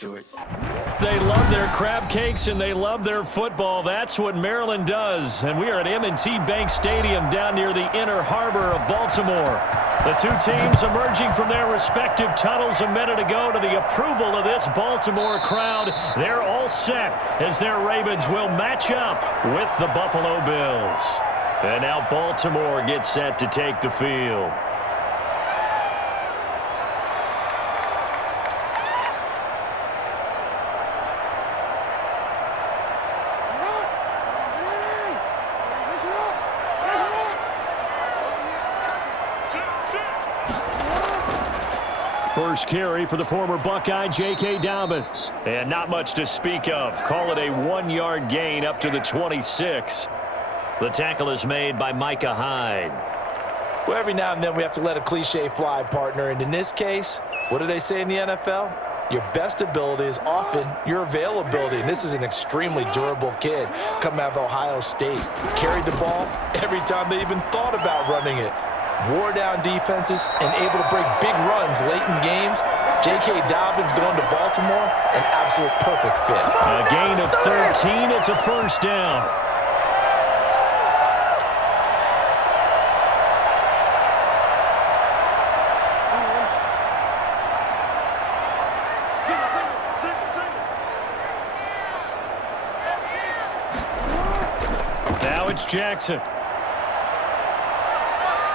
They love their crab cakes and they love their football. That's what Maryland does. And we are at M&T Bank Stadium down near the inner harbor of Baltimore. The two teams emerging from their respective tunnels a minute ago to the approval of this Baltimore crowd. They're all set as their Ravens will match up with the Buffalo Bills. And now Baltimore gets set to take the field. First carry for the former Buckeye, J.K. Dobbins. And not much to speak of. Call it a 1-yard gain up to the 26. The tackle is made by Micah Hyde. Well, every now and then we have to let a cliche fly, partner. And in this case, what do they say in the NFL? Your best ability is often your availability. And this is an extremely durable kid coming out of Ohio State. Carried the ball every time they even thought about running it. Wore down defenses and able to break big runs late in games. J.K. Dobbins going to Baltimore, an absolute perfect fit. A gain of 13. It's a first down. Now it's Jackson.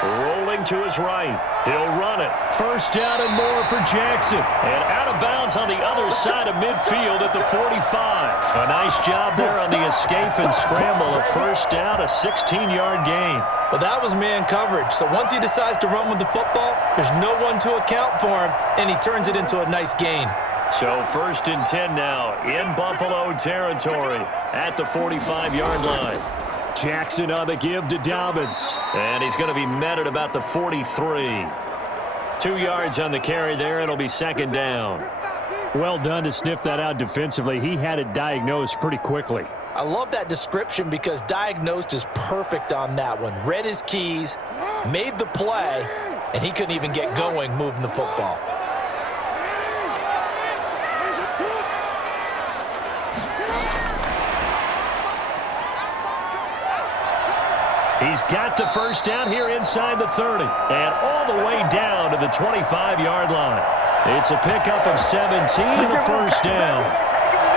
Rolling to his right. He'll run it. First down and more for Jackson. And out of bounds on the other side of midfield at the 45. A nice job there on the escape and scramble. A first down, a 16-yard gain. Well, that was man coverage. So once he decides to run with the football, there's no one to account for him, and he turns it into a nice gain. So first and 10 now in Buffalo territory at the 45-yard line. Jackson on the give to Dobbins. And he's going to be met at about the 43. 2 yards on the carry there. It'll be second down. Well done to sniff that out defensively. He had it diagnosed pretty quickly. I love that description because diagnosed is perfect on that one. Read his keys, made the play, and he couldn't even get going moving the football. He's got the first down here inside the 30 and all the way down to the 25-yard line. It's a pickup of 17 and a first down.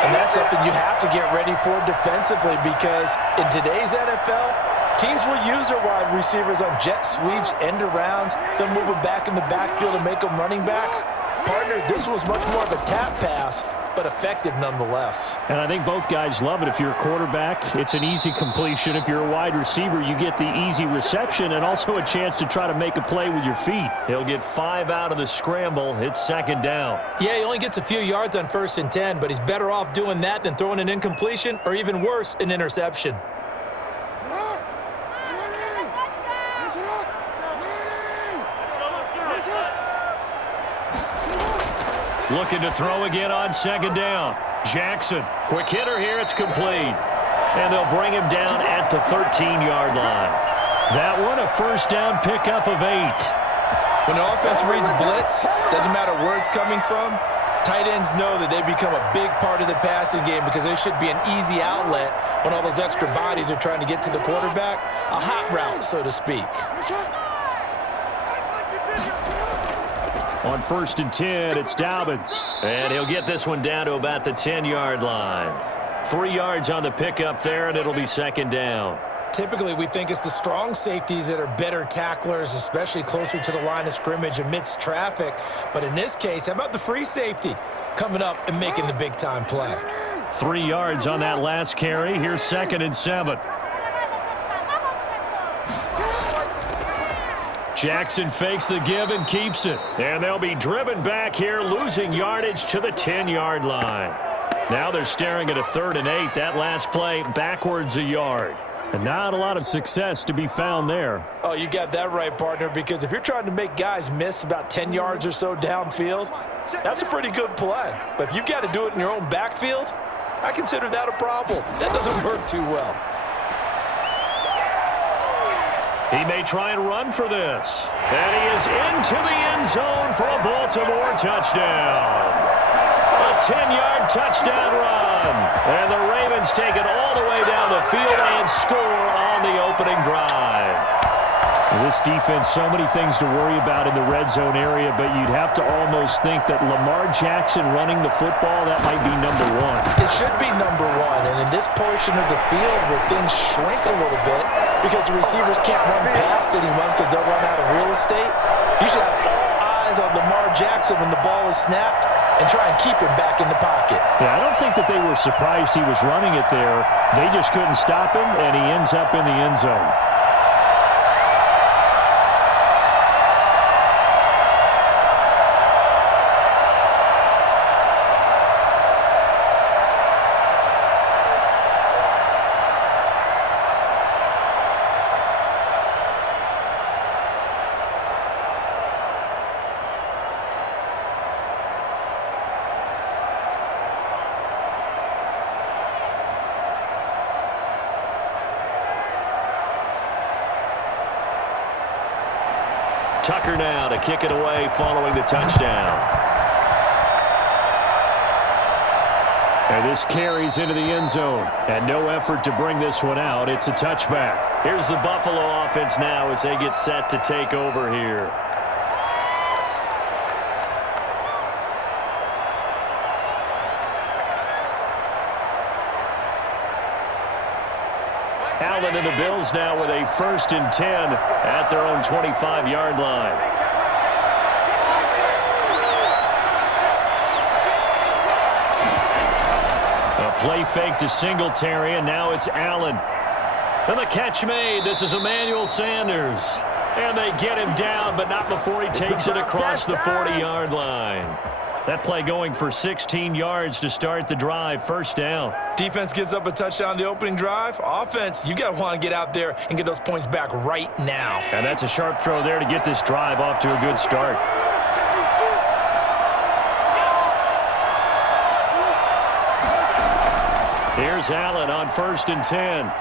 And that's something you have to get ready for defensively because in today's NFL, teams will use their wide receivers on jet sweeps, end arounds. They'll move them back in the backfield and make them running backs. Partner, this was much more of a tap pass, but effective nonetheless. And I think both guys love it. If you're a quarterback, it's an easy completion. If you're a wide receiver, you get the easy reception and also a chance to try to make a play with your feet. He'll get 5 out of the scramble. It's second down. Yeah, he only gets a few yards on 1st and 10, but he's better off doing that than throwing an incompletion or even worse, an interception. Looking to throw again on second down. Jackson, quick hitter here, it's complete. And they'll bring him down at the 13-yard line. That one, a first down pickup of 8. When an offense reads blitz, doesn't matter where it's coming from, tight ends know that they become a big part of the passing game because there should be an easy outlet when all those extra bodies are trying to get to the quarterback. A hot route, so to speak. On 1st and 10, it's Dobbins. And he'll get this one down to about the 10-yard line. 3 yards on the pickup there, and it'll be second down. Typically, we think it's the strong safeties that are better tacklers, especially closer to the line of scrimmage amidst traffic. But in this case, how about the free safety coming up and making the big-time play? 3 yards on that last carry. Here's 2nd and 7. Jackson fakes the give and keeps it. And they'll be driven back here, losing yardage to the 10-yard line. Now they're staring at a 3rd and 8. That last play backwards a yard. And not a lot of success to be found there. Oh, you got that right, partner, because if you're trying to make guys miss about 10 yards or so downfield, that's a pretty good play. But if you've got to do it in your own backfield, I consider that a problem. That doesn't work too well. He may try and run for this. And he is into the end zone for a Baltimore touchdown. A 10-yard touchdown run. And the Ravens take it all the way down the field and score on the opening drive. This defense, so many things to worry about in the red zone area, but you'd have to almost think that Lamar Jackson running the football, that might be number one. It should be number one, and in this portion of the field where things shrink a little bit because the receivers can't run past anyone because they'll run out of real estate, you should have all eyes on Lamar Jackson when the ball is snapped and try and keep him back in the pocket. Yeah, I don't think that they were surprised he was running it there. They just couldn't stop him, and he ends up in the end zone. Tucker now to kick it away following the touchdown. And this carries into the end zone. And no effort to bring this one out. It's a touchback. Here's the Buffalo offense now as they get set to take over here. Allen and the Bills now with a 1st and 10 at their own 25-yard line. A play fake to Singletary, and now it's Allen. And the catch made. This is Emmanuel Sanders. And they get him down, but not before he takes it across the 40-yard line. That play going for 16 yards to start the drive. 1st down. Defense gives up a touchdown on the opening drive. Offense, you got to want to get out there and get those points back right now. And that's a sharp throw there to get this drive off to a good start. Here's Allen on 1st and 10.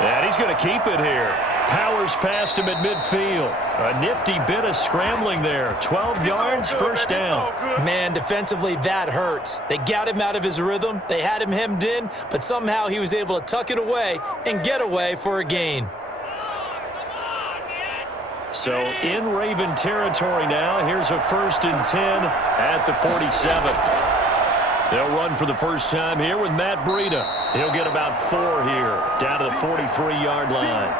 And he's going to keep it here. Powers past him at midfield. A nifty bit of scrambling there. 12 yards, 1st down. Man, defensively, that hurts. They got him out of his rhythm. They had him hemmed in, but somehow he was able to tuck it away and get away for a gain. So in Raven territory now. Here's a 1st and 10 at the 47. They'll run for the first time here with Matt Breida. He'll get about 4 here, down to the 43-yard line.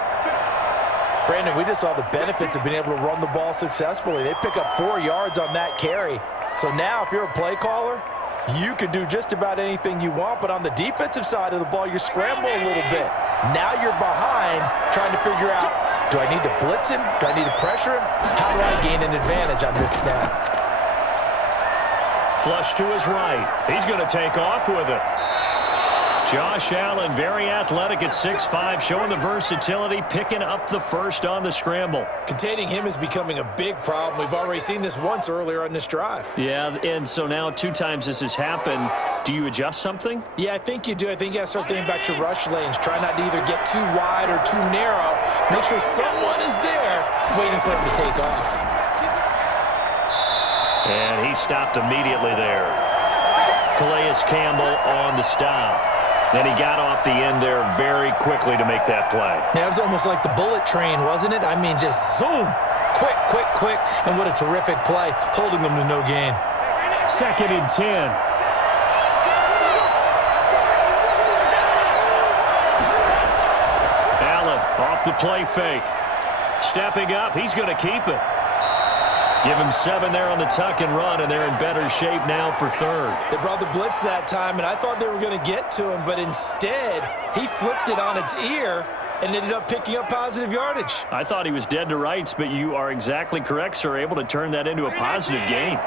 Brandon, we just saw the benefits of being able to run the ball successfully. They pick up 4 yards on that carry. So now if you're a play caller, you can do just about anything you want, but on the defensive side of the ball, you're scrambling a little bit. Now you're behind trying to figure out, do I need to blitz him? Do I need to pressure him? How do I gain an advantage on this snap? Flush to his right. He's going to take off with it. Josh Allen, very athletic at 6'5", showing the versatility, picking up the first on the scramble. Containing him is becoming a big problem. We've already seen this once earlier on this drive. Yeah, and so now 2 times this has happened. Do you adjust something? Yeah, I think you do. I think you got to start thinking about your rush lanes. Try not to either get too wide or too narrow. Make sure someone is there waiting for him to take off. And he stopped immediately there. Calais Campbell on the stop. Then he got off the end there very quickly to make that play. Yeah, it was almost like the bullet train, wasn't it? I mean, just zoom. Quick, quick, quick. And what a terrific play, holding them to no gain. 2nd and 10. Allen off the play fake. Stepping up, he's going to keep it. Give him 7 there on the tuck and run, and they're in better shape now for 3rd. They brought the blitz that time, and I thought they were going to get to him, but instead, he flipped it on its ear and ended up picking up positive yardage. I thought he was dead to rights, but you are exactly correct, sir, able to turn that into a positive gain.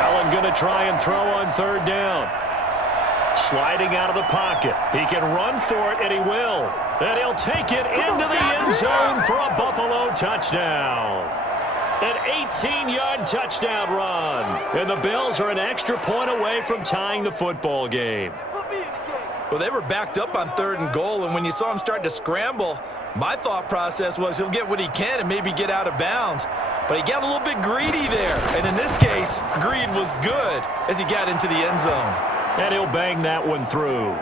Allen going to try and throw on 3rd down. Sliding out of the pocket. He can run for it, and he will. And he'll take it into the end zone for a Buffalo touchdown. An 18-yard touchdown run. And the Bills are an extra point away from tying the football game. Well, they were backed up on 3rd and goal, and when you saw him start to scramble, My thought process was he'll get what he can and maybe get out of bounds. But he got a little bit greedy there. And in this case, greed was good as he got into the end zone. And he'll bang that one through.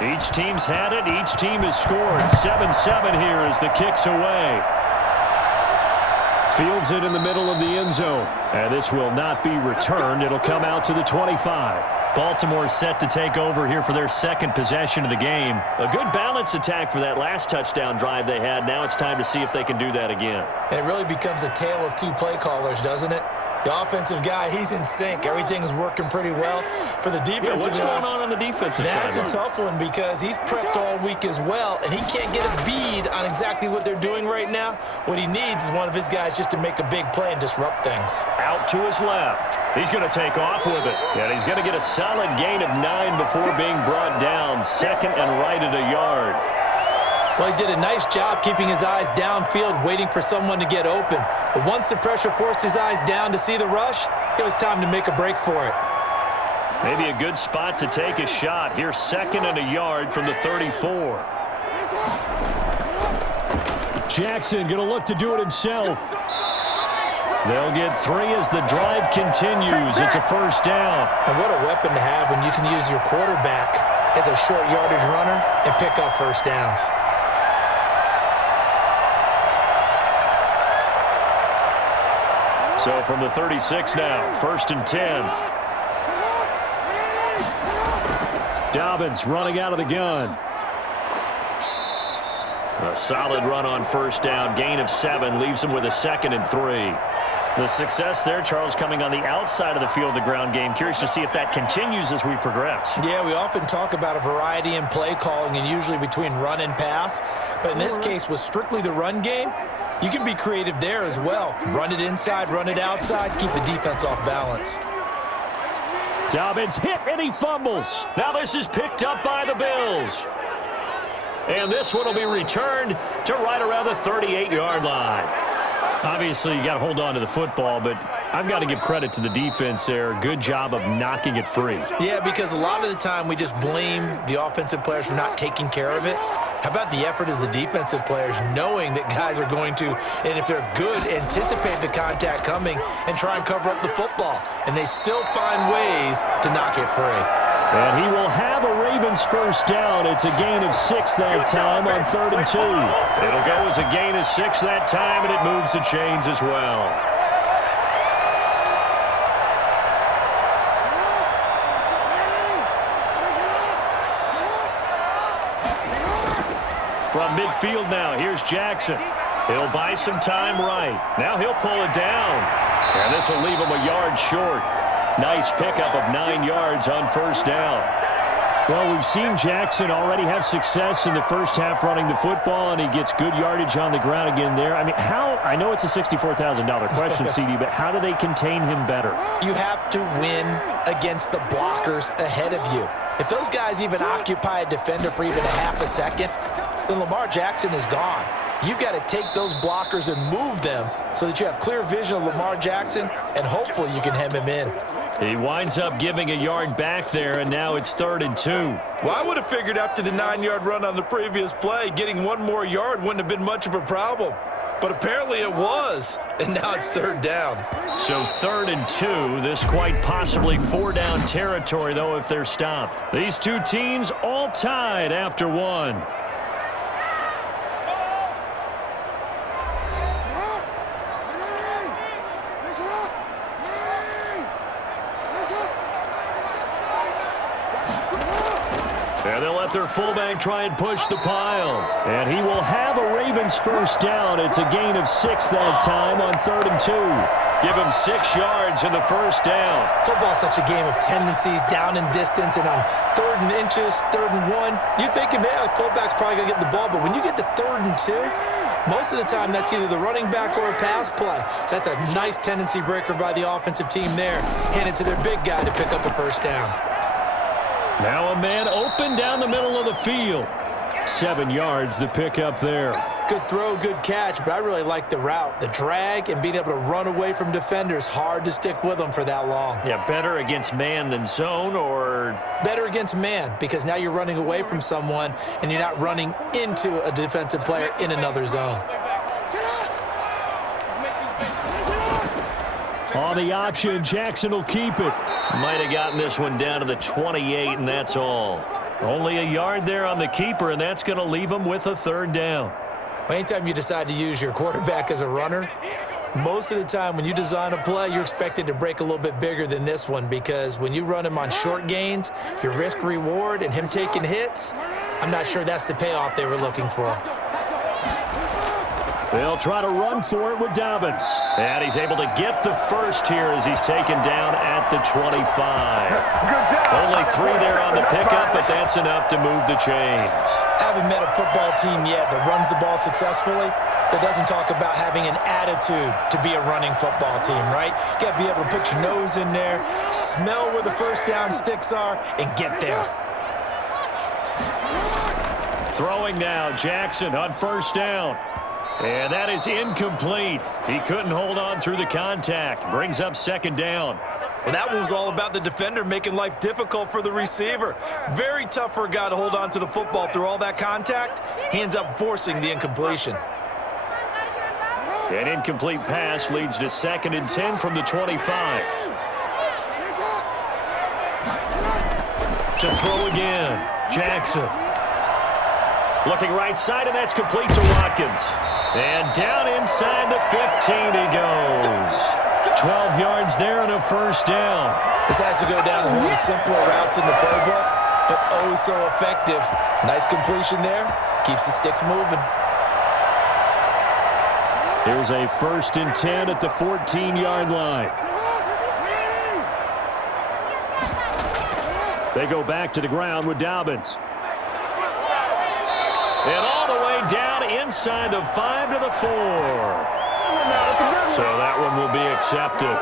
Each team's had it. Each team has scored. 7-7 here as the kick's away. Fields it in the middle of the end zone. And this will not be returned. It'll come out to the 25. Baltimore set to take over here for their second possession of the game. A good balance attack for that last touchdown drive they had. Now it's time to see if they can do that again. And it really becomes a tale of two play callers, doesn't it? The offensive guy, he's in sync. Everything's working pretty well. For the defensive what's going on the defensive side? That's a tough one because he's prepped all week as well, and he can't get a bead on exactly what they're doing right now. What he needs is one of his guys just to make a big play and disrupt things. Out to his left. He's going to take off with it. And he's going to get a solid gain of 9 before being brought down. Second and right at a yard. Well, he did a nice job keeping his eyes downfield, waiting for someone to get open. But once the pressure forced his eyes down to see the rush, it was time to make a break for it. Maybe a good spot to take a shot. Here's second and a yard from the 34. Jackson going to look to do it himself. They'll get 3 as the drive continues. It's a first down. And what a weapon to have when you can use your quarterback as a short yardage runner and pick up first downs. So from the 36 now, first and 10. Dobbins running out of the gun. A solid run on first down. Gain of 7 leaves him with a second and 3. The success there, Charles, coming on the outside of the field, the ground game. Curious to see if that continues as we progress. Yeah, we often talk about a variety in play calling and usually between run and pass. But in this case, with strictly the run game, you can be creative there as well. Run it inside, run it outside, keep the defense off balance. Dobbins hit and he fumbles. Now this is picked up by the Bills. And this one will be returned to right around the 38-yard line. Obviously, you got to hold on to the football, but I've got to give credit to the defense there. Good job of knocking it free. Yeah, because a lot of the time we just blame the offensive players for not taking care of it. How about the effort of the defensive players knowing that guys are going to, and if they're good, anticipate the contact coming and try and cover up the football. And they still find ways to knock it free. And he will have a Ravens first down. It's a gain of 6 that time on 3rd and 2. It'll go as a gain of 6 that time, and it moves the chains as well. From midfield now, here's Jackson. He'll buy some time right. Now he'll pull it down. And this will leave him a yard short. Nice pickup of 9 yards on first down. Well, we've seen Jackson already have success in the first half running the football, and he gets good yardage on the ground again there. I mean, I know it's a $64,000 question, CD, but how do they contain him better? You have to win against the blockers ahead of you. If those guys even occupy a defender for even a half a second, then Lamar Jackson is gone. You've got to take those blockers and move them so that you have clear vision of Lamar Jackson, and hopefully you can hem him in. He winds up giving a yard back there, and now it's 3rd and 2. Well, I would have figured after the 9-yard run on the previous play, getting 1 more yard wouldn't have been much of a problem. But apparently it was, and now it's 3rd down. So 3rd and 2, this quite possibly 4-down territory, though, if they're stopped. These two teams all tied after 1. And they'll let their fullback try and push the pile. And he will have a Ravens first down. It's a gain of 6 that time on 3rd and 2. Give him 6 yards in the first down. Football's such a game of tendencies, down and distance, and on 3rd and inches, 3rd and 1, you think, man, the fullback's probably going to get the ball, but when you get to 3rd and 2, most of the time that's either the running back or a pass play. So that's a nice tendency breaker by the offensive team there. Hand it to their big guy to pick up a first down. Now a man open down the middle of the field. 7 yards to pick up there. Good throw, good catch, but I really like the route. The drag and being able to run away from defenders, hard to stick with them for that long. Yeah, better against man than zone, or? Better against man, because now you're running away from someone and you're not running into a defensive player in another zone. On the option, Jackson will keep it. Might have gotten this one down to the 28, and that's all. Only a yard there on the keeper, and that's going to leave him with a 3rd down. Anytime you decide to use your quarterback as a runner, most of the time when you design a play, you're expected to break a little bit bigger than this one, because when you run him on short gains, your risk-reward and him taking hits, I'm not sure that's the payoff they were looking for. They'll try to run for it with Dobbins. And he's able to get the first here as he's taken down at the 25. Only 3 there on the pickup, but that's enough to move the chains. Haven't met a football team yet that runs the ball successfully that doesn't talk about having an attitude to be a running football team, right? You got to be able to put your nose in there, smell where the first down sticks are, and get there. Throwing now, Jackson on first down. And that is incomplete. He couldn't hold on through the contact. Brings up 2nd down. Well, that one was all about the defender making life difficult for the receiver. Very tough for a guy to hold on to the football through all that contact. He ends up forcing the incompletion. An incomplete pass leads to 2nd and 10 from the 25. To throw again, Jackson. Looking right side, and that's complete to Watkins. And down inside the 15 he goes. 12 yards there and a first down. This has to go down as one of the simpler routes in the playbook, but oh so effective. Nice completion there. Keeps the sticks moving. Here's a 1st and 10 at the 14-yard line. They go back to the ground with Dobbins. And all the way down inside the 5 to the 4. So that one will be accepted.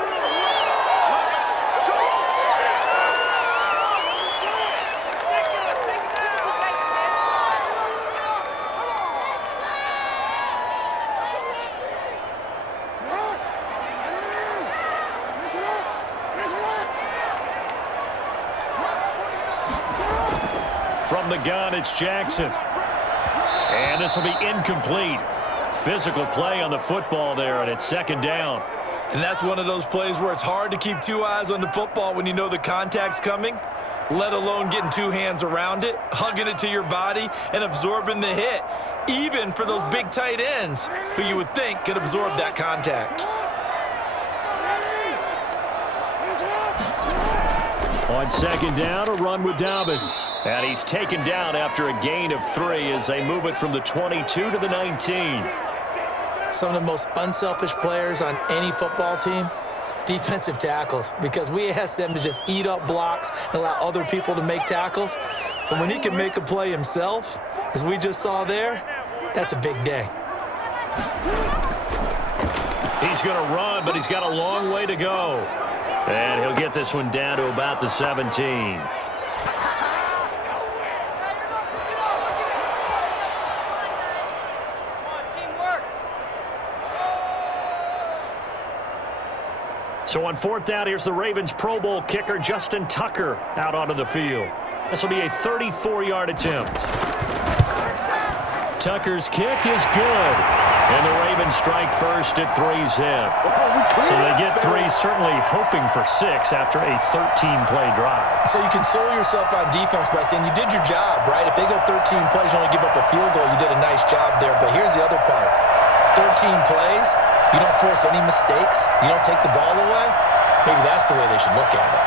From the gun, it's Jackson. And this will be incomplete. Physical play on the football there, and it's 2nd down. And that's one of those plays where it's hard to keep 2 eyes on the football when you know the contact's coming, let alone getting 2 hands around it, hugging it to your body, and absorbing the hit, even for those big tight ends who you would think could absorb that contact. On 2nd down, a run with Dobbins. And he's taken down after a gain of 3 as they move it from the 22 to the 19. Some of the most unselfish players on any football team, defensive tackles, because we ask them to just eat up blocks and allow other people to make tackles. But when he can make a play himself, as we just saw there, that's a big day. He's going to run, but he's got a long way to go. And he'll get this one down to about the 17. So on 4th down, here's the Ravens Pro Bowl kicker, Justin Tucker, out onto the field. This will be a 34-yard attempt. Tucker's kick is good. And the Ravens strike first at 3-zip. So they get 3, certainly hoping for 6 after a 13-play drive. So you console yourself on defense by saying you did your job, right? If they go 13 plays, you only give up a field goal, you did a nice job there. But here's the other part. 13 plays, you don't force any mistakes, you don't take the ball away. Maybe that's the way they should look at it.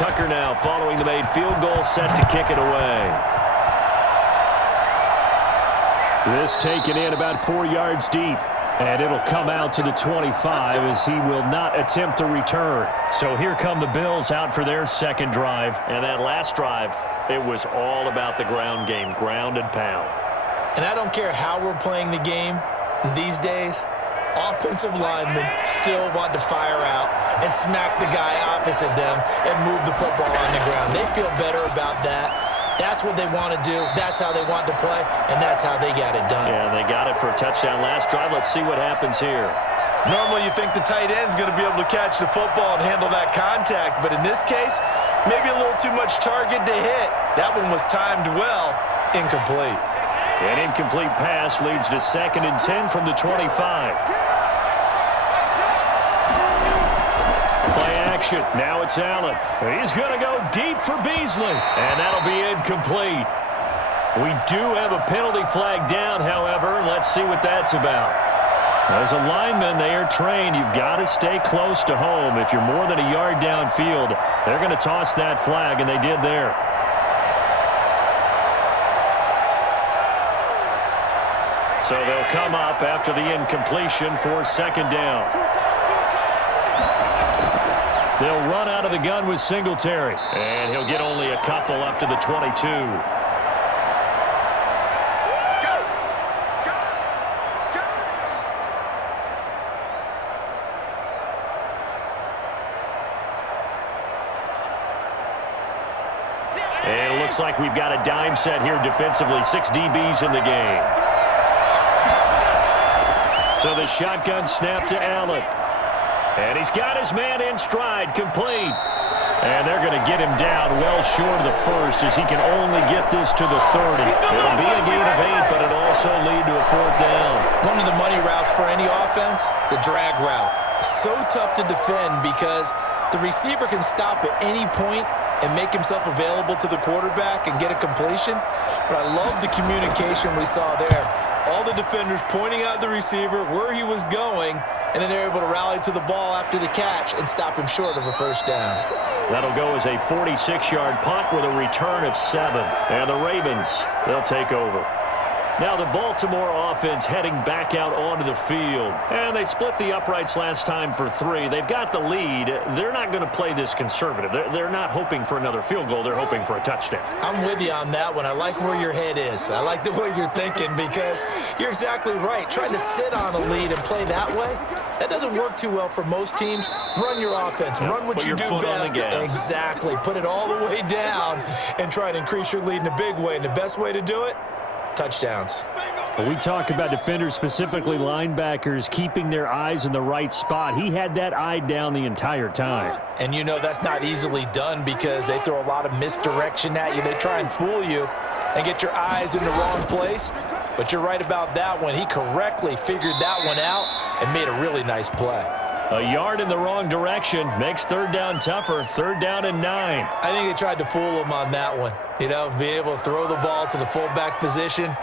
Tucker now following the made field goal, set to kick it away. This taken in about 4 yards deep. And it'll come out to the 25 as he will not attempt to return. So here come the Bills out for their second drive. And that last drive, it was all about the ground game, ground and pound. And I don't care how we're playing the game these days, offensive linemen still want to fire out and smack the guy opposite them and move the football on the ground. They feel better about that. That's what they want to do. That's how they want to play, and that's how they got it done. Yeah, they got it for a touchdown last drive. Let's see what happens here. Normally you think the tight end's going to be able to catch the football and handle that contact, but in this case, maybe a little too much target to hit. That one was timed well, incomplete. An incomplete pass leads to 2nd and 10 from the 25. Play action. Now it's Allen. He's going to go deep for Beasley. And that'll be incomplete. We do have a penalty flag down, however. Let's see what that's about. As a lineman, they are trained. You've got to stay close to home. If you're more than a yard downfield, they're going to toss that flag, and they did there. So they'll come up after the incompletion for 2nd down. They'll run out of the gun with Singletary. And he'll get only a couple up to the 22. And it looks like we've got a dime set here defensively. 6 DBs in the game. So the shotgun snap to Allen. And he's got his man in stride, complete. And they're going to get him down well short of the first as he can only get this to the 30. It'll be a gain of 8, but it'll also lead to a 4th down. One of the money routes for any offense, the drag route. So tough to defend because the receiver can stop at any point and make himself available to the quarterback and get a completion. But I love the communication we saw there. All the defenders pointing out the receiver, where he was going, and then they're able to rally to the ball after the catch and stop him short of a 1st down. That'll go as a 46-yard punt with a return of 7. And the Ravens, they'll take over. Now the Baltimore offense heading back out onto the field. And they split the uprights last time for 3. They've got the lead. They're not going to play this conservative. They're not hoping for another field goal. They're hoping for a touchdown. I'm with you on that one. I like where your head is. I like the way you're thinking because you're exactly right. Trying to sit on a lead and play that way, that doesn't work too well for most teams. Run your offense. Run what you do best. Exactly. Put it all the way down and try to increase your lead in a big way. And the best way to do it, touchdowns. When we talk about defenders, specifically linebackers, keeping their eyes in the right spot. He had that eye down the entire time. And you know that's not easily done because they throw a lot of misdirection at you. They try and fool you and get your eyes in the wrong place. But you're right about that one. He correctly figured that one out and made a really nice play. A yard in the wrong direction makes 3rd down tougher. 3rd down and 9. I think they tried to fool him on that one. You know, being able to throw the ball to the fullback position.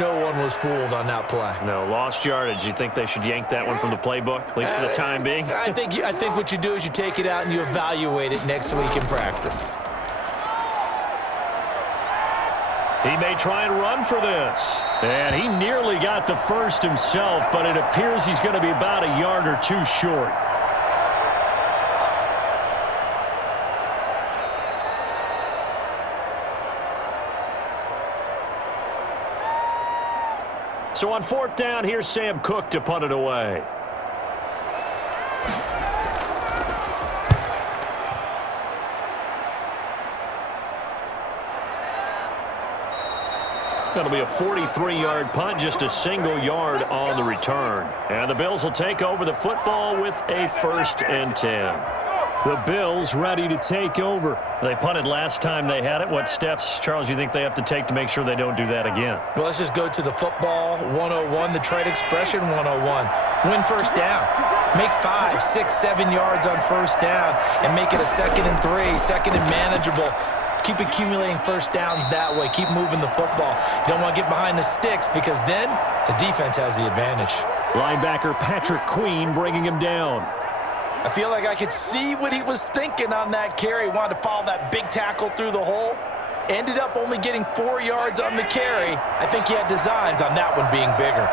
No one was fooled on that play. No, lost yardage. You think they should yank that one from the playbook, at least for the time being? I think what you do is you take it out and you evaluate it next week in practice. He may try and run for this. And he nearly got the first himself, but it appears he's going to be about a yard or 2 short. So on 4th down, here's Sam Cook to punt it away. That'll be a 43-yard punt, just a single yard on the return. And the Bills will take over the football with a 1st and 10. The Bills ready to take over. They punted last time they had it. What steps, Charles, you think they have to take to make sure they don't do that again? Well, let's just go to the football 101, the trade expression 101. Win 1st down. Make 5, 6, 7 yards on 1st down and make it a 2nd and 3, 2nd and manageable. Keep accumulating 1st downs that way. Keep moving the football. You don't want to get behind the sticks because then the defense has the advantage. Linebacker Patrick Queen bringing him down. I feel like I could see what he was thinking on that carry. Wanted to follow that big tackle through the hole. Ended up only getting 4 yards on the carry. I think he had designs on that one being bigger.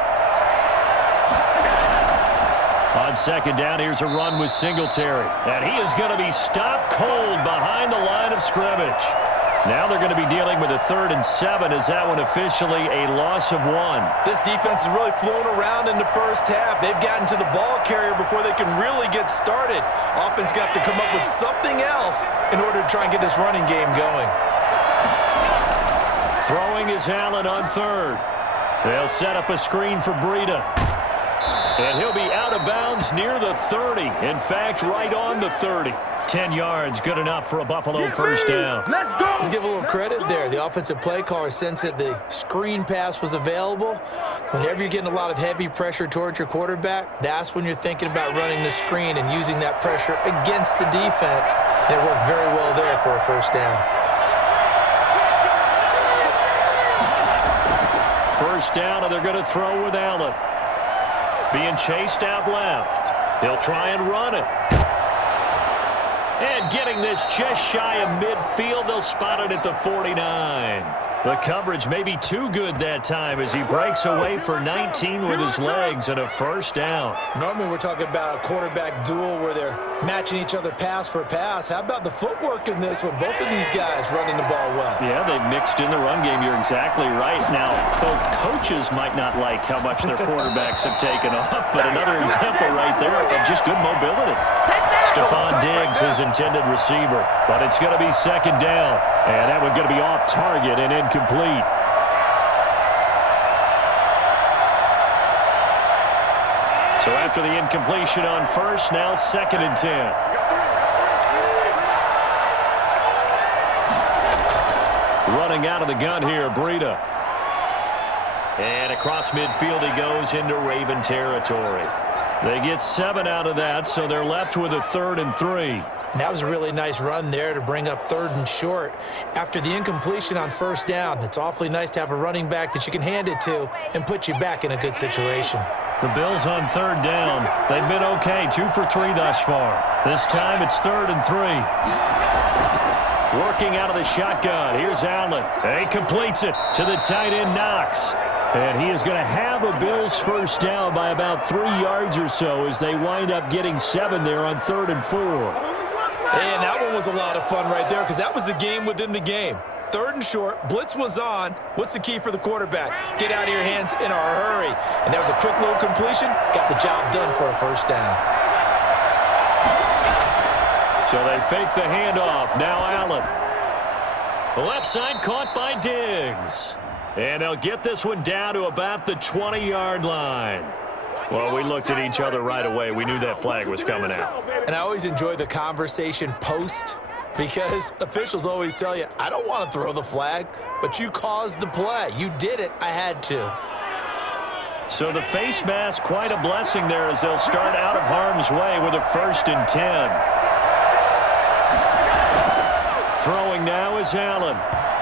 On second down, here's a run with Singletary. And he is going to be stopped cold behind the line of scrimmage. Now they're going to be dealing with a 3rd and 7 as that one officially a loss of 1. This defense has really flown around in the first half. They've gotten to the ball carrier before they can really get started. Offense going to have to come up with something else in order to try and get this running game going. Throwing is Allen on 3rd. They'll set up a screen for Breida. And he'll be out of bounds near the 30. In fact, right on the 30. 10 yards, good enough for a Buffalo first down. Let's go! Let's give a little credit there. The offensive play caller sensed that the screen pass was available. Whenever you're getting a lot of heavy pressure towards your quarterback, that's when you're thinking about running the screen and using that pressure against the defense. And it worked very well there for a first down. First down, and they're going to throw with Allen. Being chased out left. He'll try and run it. And getting this just shy of midfield, they'll spot it at the 49. The coverage may be too good that time as he breaks away for 19 with his legs and a first down. Normally we're talking about a quarterback duel where they're matching each other pass for pass. How about the footwork in this one? Both of these guys running the ball well. Yeah, they mixed in the run game. You're exactly right. Now, both coaches might not like how much their quarterbacks have taken off, but another example right there of just good mobility. Stephon Diggs, his intended receiver, but it's going to be second down, and that one's going to be off target and incomplete. So after the incompletion on first, now 2nd and 10. Running out of the gun here, Breida. And across midfield he goes into Raven territory. They get 7 out of that, so they're left with a 3rd and 3. And that was a really nice run there to bring up 3rd and short. After the incompletion on first down, it's awfully nice to have a running back that you can hand it to and put you back in a good situation. The Bills on 3rd down. They've been okay, 2 for 3 thus far. This time it's 3rd and 3. Working out of the shotgun. Here's Allen. And he completes it to the tight end, Knox. And he is going to have a Bills first down by about 3 yards or so as they wind up getting 7 there on 3rd and 4. And that one was a lot of fun right there because that was the game within the game. 3rd and short, blitz was on. What's the key for the quarterback? Get out of your hands in a hurry. And that was a quick little completion. Got the job done for a first down. So they fake the handoff. Now Allen. The left side caught by Diggs. And they'll get this one down to about the 20-yard line. Well, we looked at each other right away. We knew that flag was coming out. And I always enjoy the conversation post because officials always tell you, I don't want to throw the flag, but you caused the play. You did it. I had to. So the face mask, quite a blessing there as they'll start out of harm's way with a 1st and 10. Throwing now is Allen.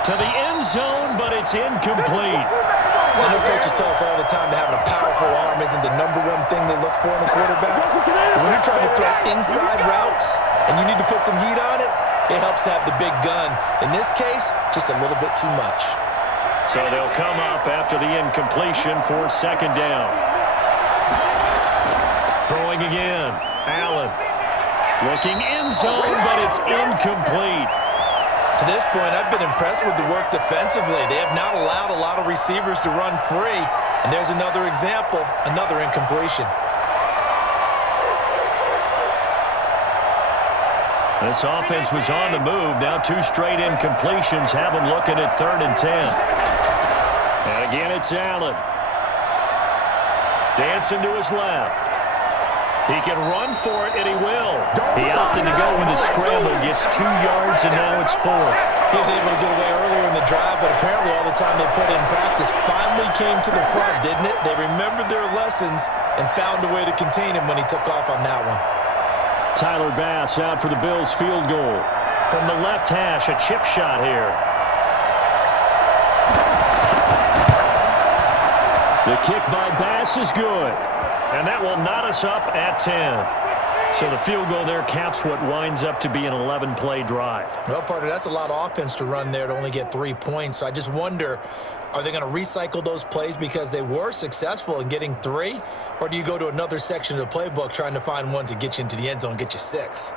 To the end zone, but it's incomplete. I know coaches tell us all the time that having a powerful arm isn't the #1 thing they look for in a quarterback. When you're trying to throw inside routes and you need to put some heat on it, it helps have the big gun. In this case, just a little bit too much. So they'll come up after the incompletion for 2nd down. Throwing again. Allen. Looking end zone, but it's incomplete. To this point, I've been impressed with the work defensively. They have not allowed a lot of receivers to run free. And there's another example, another incompletion. This offense was on the move. Now 2 straight incompletions have them looking at 3rd and 10. And again, it's Allen. Dancing to his left. He can run for it, and he will. He opted to go with the scramble, gets 2 yards, and now it's 4th. He was able to get away earlier in the drive, but apparently all the time they put in practice finally came to the front, didn't it? They remembered their lessons and found a way to contain him when he took off on that one. Tyler Bass out for the Bills field goal. From the left hash, a chip shot here. The kick by Bass is good. And that will knot us up at 10. So the field goal there caps what winds up to be an 11-play drive. Well, partner, that's a lot of offense to run there to only get 3 points. So I just wonder, are they going to recycle those plays because they were successful in getting 3? Or do you go to another section of the playbook trying to find ones that get you into the end zone and get you 6?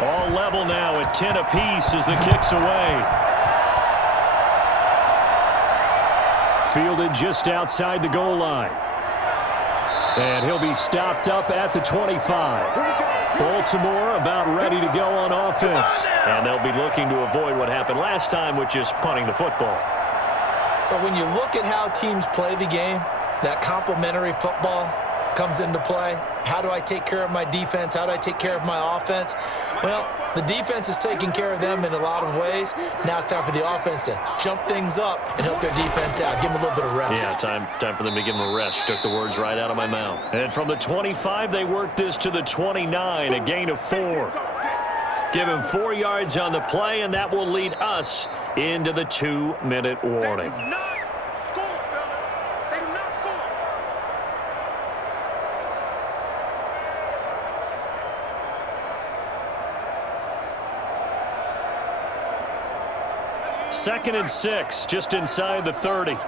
All level now at 10 apiece as the kick's away. Fielded just outside the goal line. And he'll be stopped up at the 25. Baltimore about ready to go on offense. And they'll be looking to avoid what happened last time, which is punting the football. But when you look at how teams play the game, that complementary football comes into play. How do I take care of my defense? How do I take care of my offense? Well, the defense is taking care of them in a lot of ways. Now it's time for the offense to jump things up and help their defense out. Give them a little bit of rest. Yeah, time for them to give them a rest. Took the words right out of my mouth. And from the 25, they work this to the 29, a gain of 4. Give him 4 yards on the play, and that will lead us into the 2-minute warning. Second and 6, just inside the 30. And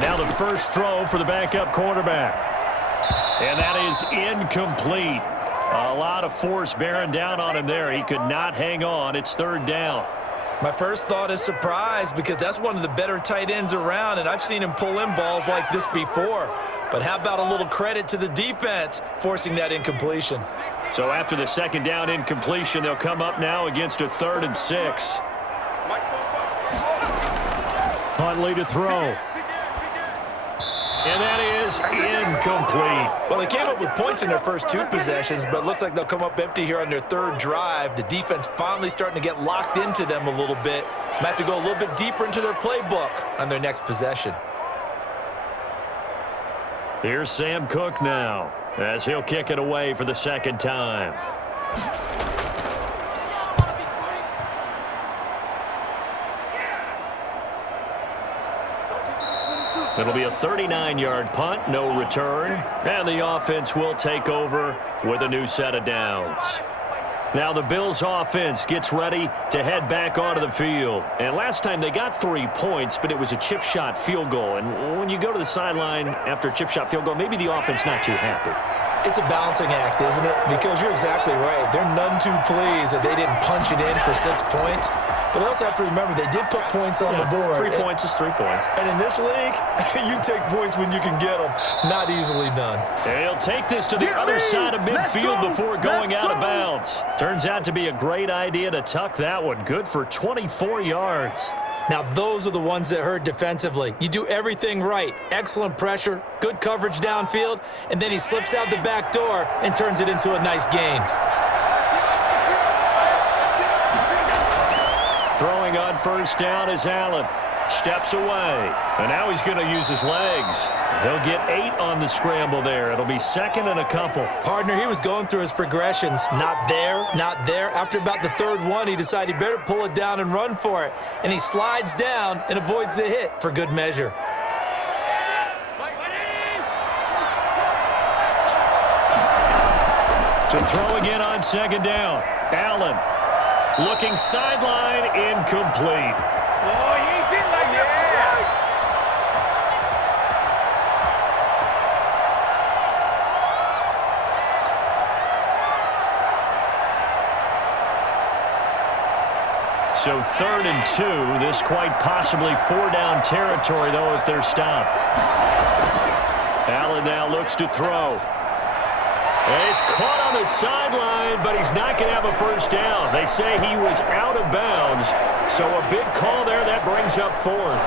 now the first throw for the backup quarterback. And that is incomplete. A lot of force bearing down on him there. He could not hang on. It's 3rd down. My first thought is surprise because that's one of the better tight ends around, and I've seen him pull in balls like this before. But how about a little credit to the defense forcing that incompletion? So after the 2nd down incompletion, they'll come up now against a 3rd and 6. Huntley to throw. And that is incomplete. Well, they came up with points in their first 2 possessions, but it looks like they'll come up empty here on their 3rd drive. The defense finally starting to get locked into them a little bit. Might have to go a little bit deeper into their playbook on their next possession. Here's Sam Cook now, as he'll kick it away for the 2nd time. It'll be a 39-yard punt, no return, and the offense will take over with a new set of downs. Now the Bills offense gets ready to head back onto the field. And last time they got 3 points, but it was a chip shot field goal. And when you go to the sideline after a chip shot field goal, maybe the offense not too happy. It's a balancing act, isn't it? Because you're exactly right. They're none too pleased that they didn't punch it in for 6 points. But they also have to remember they did put points on the board. 3 points is 3 points. And in this league, you take points when you can get them. Not easily done. And he'll take this to the other side of midfield before going out of bounds. Turns out to be a great idea to tuck that one. Good for 24 yards. Now, those are the ones that hurt defensively. You do everything right. Excellent pressure, good coverage downfield, and then he slips out the back door and turns it into a nice gain. Throwing on 1st down is Allen. Steps away. And now he's going to use his legs. He'll get 8 on the scramble there. It'll be 2nd and a couple. Partner, he was going through his progressions. Not there, not there. After about the 3rd one, he decided he better pull it down and run for it. And he slides down and avoids the hit for good measure. To throw again on 2nd down. Allen looking sideline, incomplete. Oh, you ain't sitting like that. So 3rd and 2. This quite possibly 4-down territory, though, if they're stopped. Allen now looks to throw. And he's caught on the sideline, but he's not going to have a 1st down. They say he was out of bounds. So a big call there. That brings up 4th.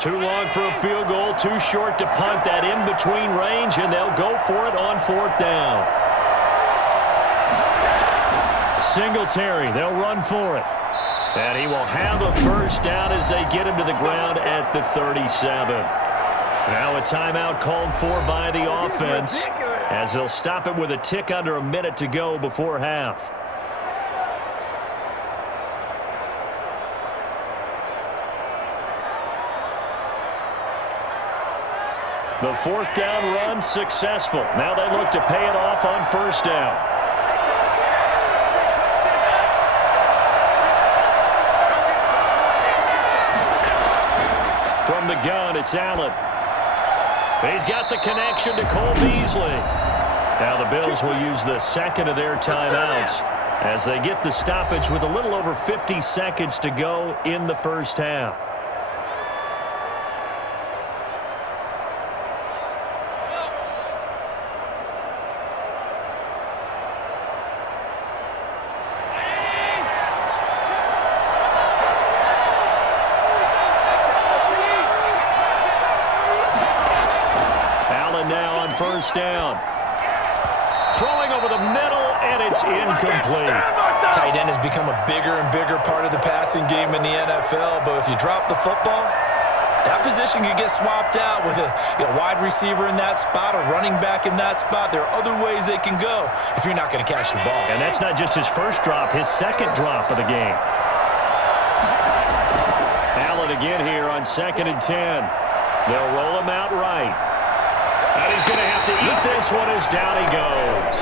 Too long for a field goal, too short to punt. That in-between range, and they'll go for it on 4th down. Singletary, they'll run for it. And he will have a first down as they get him to the ground at the 37. Now a timeout called for by the offense, as they'll stop it with a tick under a minute to go before half. The 4th down run successful. Now they look to pay it off on 1st down. From the gun, it's Allen. He's got the connection to Cole Beasley. Now the Bills will use the second of their timeouts as they get the stoppage with a little over 50 seconds to go in the first half. First down. Throwing over the middle, and it's incomplete. Tight end has become a bigger and bigger part of the passing game in the NFL, but if you drop the football, that position can get swapped out with a wide receiver in that spot, a running back in that spot. There are other ways they can go if you're not going to catch the ball. And that's not just his first drop, his second drop of the game. Allen again here on 2nd and 10. They'll roll him out right. And he's going to have to eat this one as down he goes.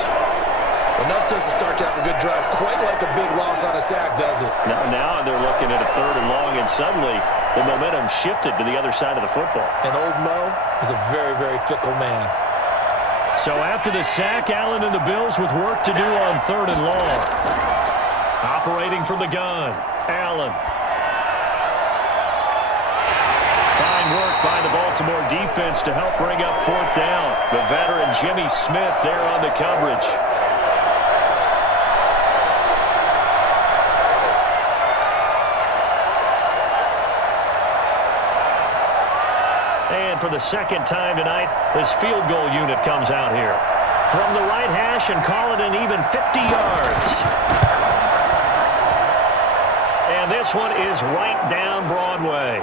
Enough to start to have a good drive. Quite like a big loss on a sack, does it? Now they're looking at a 3rd and long, and suddenly the momentum shifted to the other side of the football. And old Mo is a very, very fickle man. So after the sack, Allen and the Bills with work to do on 3rd and long. Operating from the gun, Allen. Fine work by the Baltimore defense to help bring up 4th down. The veteran Jimmy Smith there on the coverage. And for the second time tonight, this field goal unit comes out here. From the right hash and call it an even 50 yards. And this one is right down Broadway.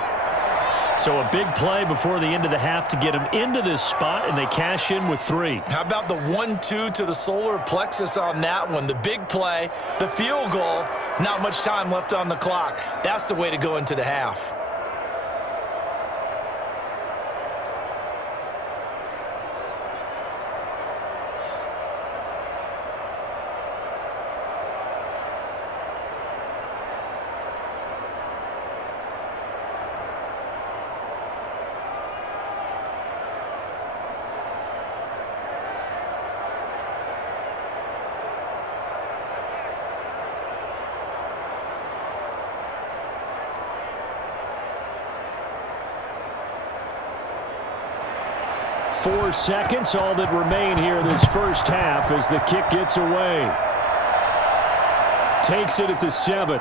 So a big play before the end of the half to get them into this spot, and they cash in with 3. How about the 1-2 to the solar plexus on that one? The big play, the field goal, not much time left on the clock. That's the way to go into the half. Four seconds, all that remain here this first half as the kick gets away. Takes it at the 7.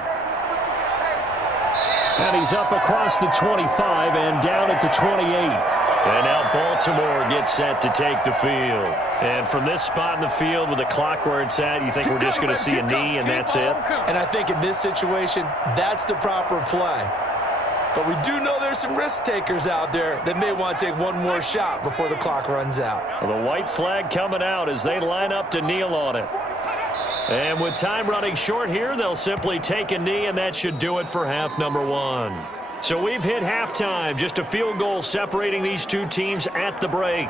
And he's up across the 25 and down at the 28. And now Baltimore gets set to take the field. And from this spot in the field with the clock where it's at, you think we're just going to see a knee and that's it? And I think in this situation, that's the proper play. But we do know there's some risk takers out there that may want to take one more shot before the clock runs out. Well, the white flag coming out as they line up to kneel on it. And with time running short here, they'll simply take a knee, and that should do it for half number 1. So we've hit halftime, just a field goal separating these two teams at the break.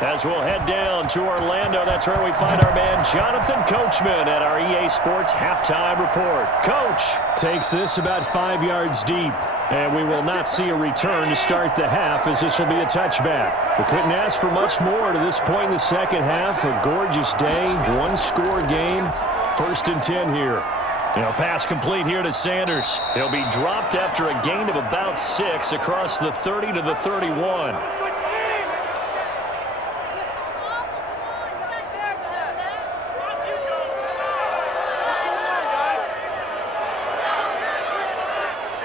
As we'll head down to Orlando, that's where we find our man Jonathan Coachman at our EA Sports Halftime Report. Coach takes this about 5 yards deep, and we will not see a return to start the half as this will be a touchback. We couldn't ask for much more to this point in the second half. A gorgeous day, one-score game, 1st and 10 here. Pass complete here to Sanders. He'll be dropped after a gain of about 6 across the 30 to the 31.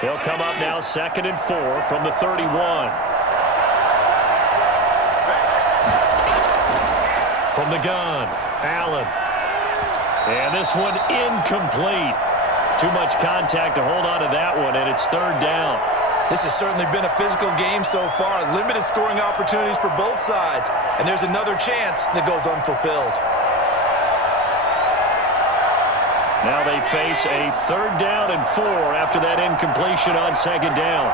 They'll come up now 2nd and 4 from the 31. From the gun, Allen. And this one incomplete. Too much contact to hold on to that one, and it's 3rd down. This has certainly been a physical game so far. Limited scoring opportunities for both sides. And there's another chance that goes unfulfilled. Now they face a 3rd down and 4 after that incompletion on 2nd down.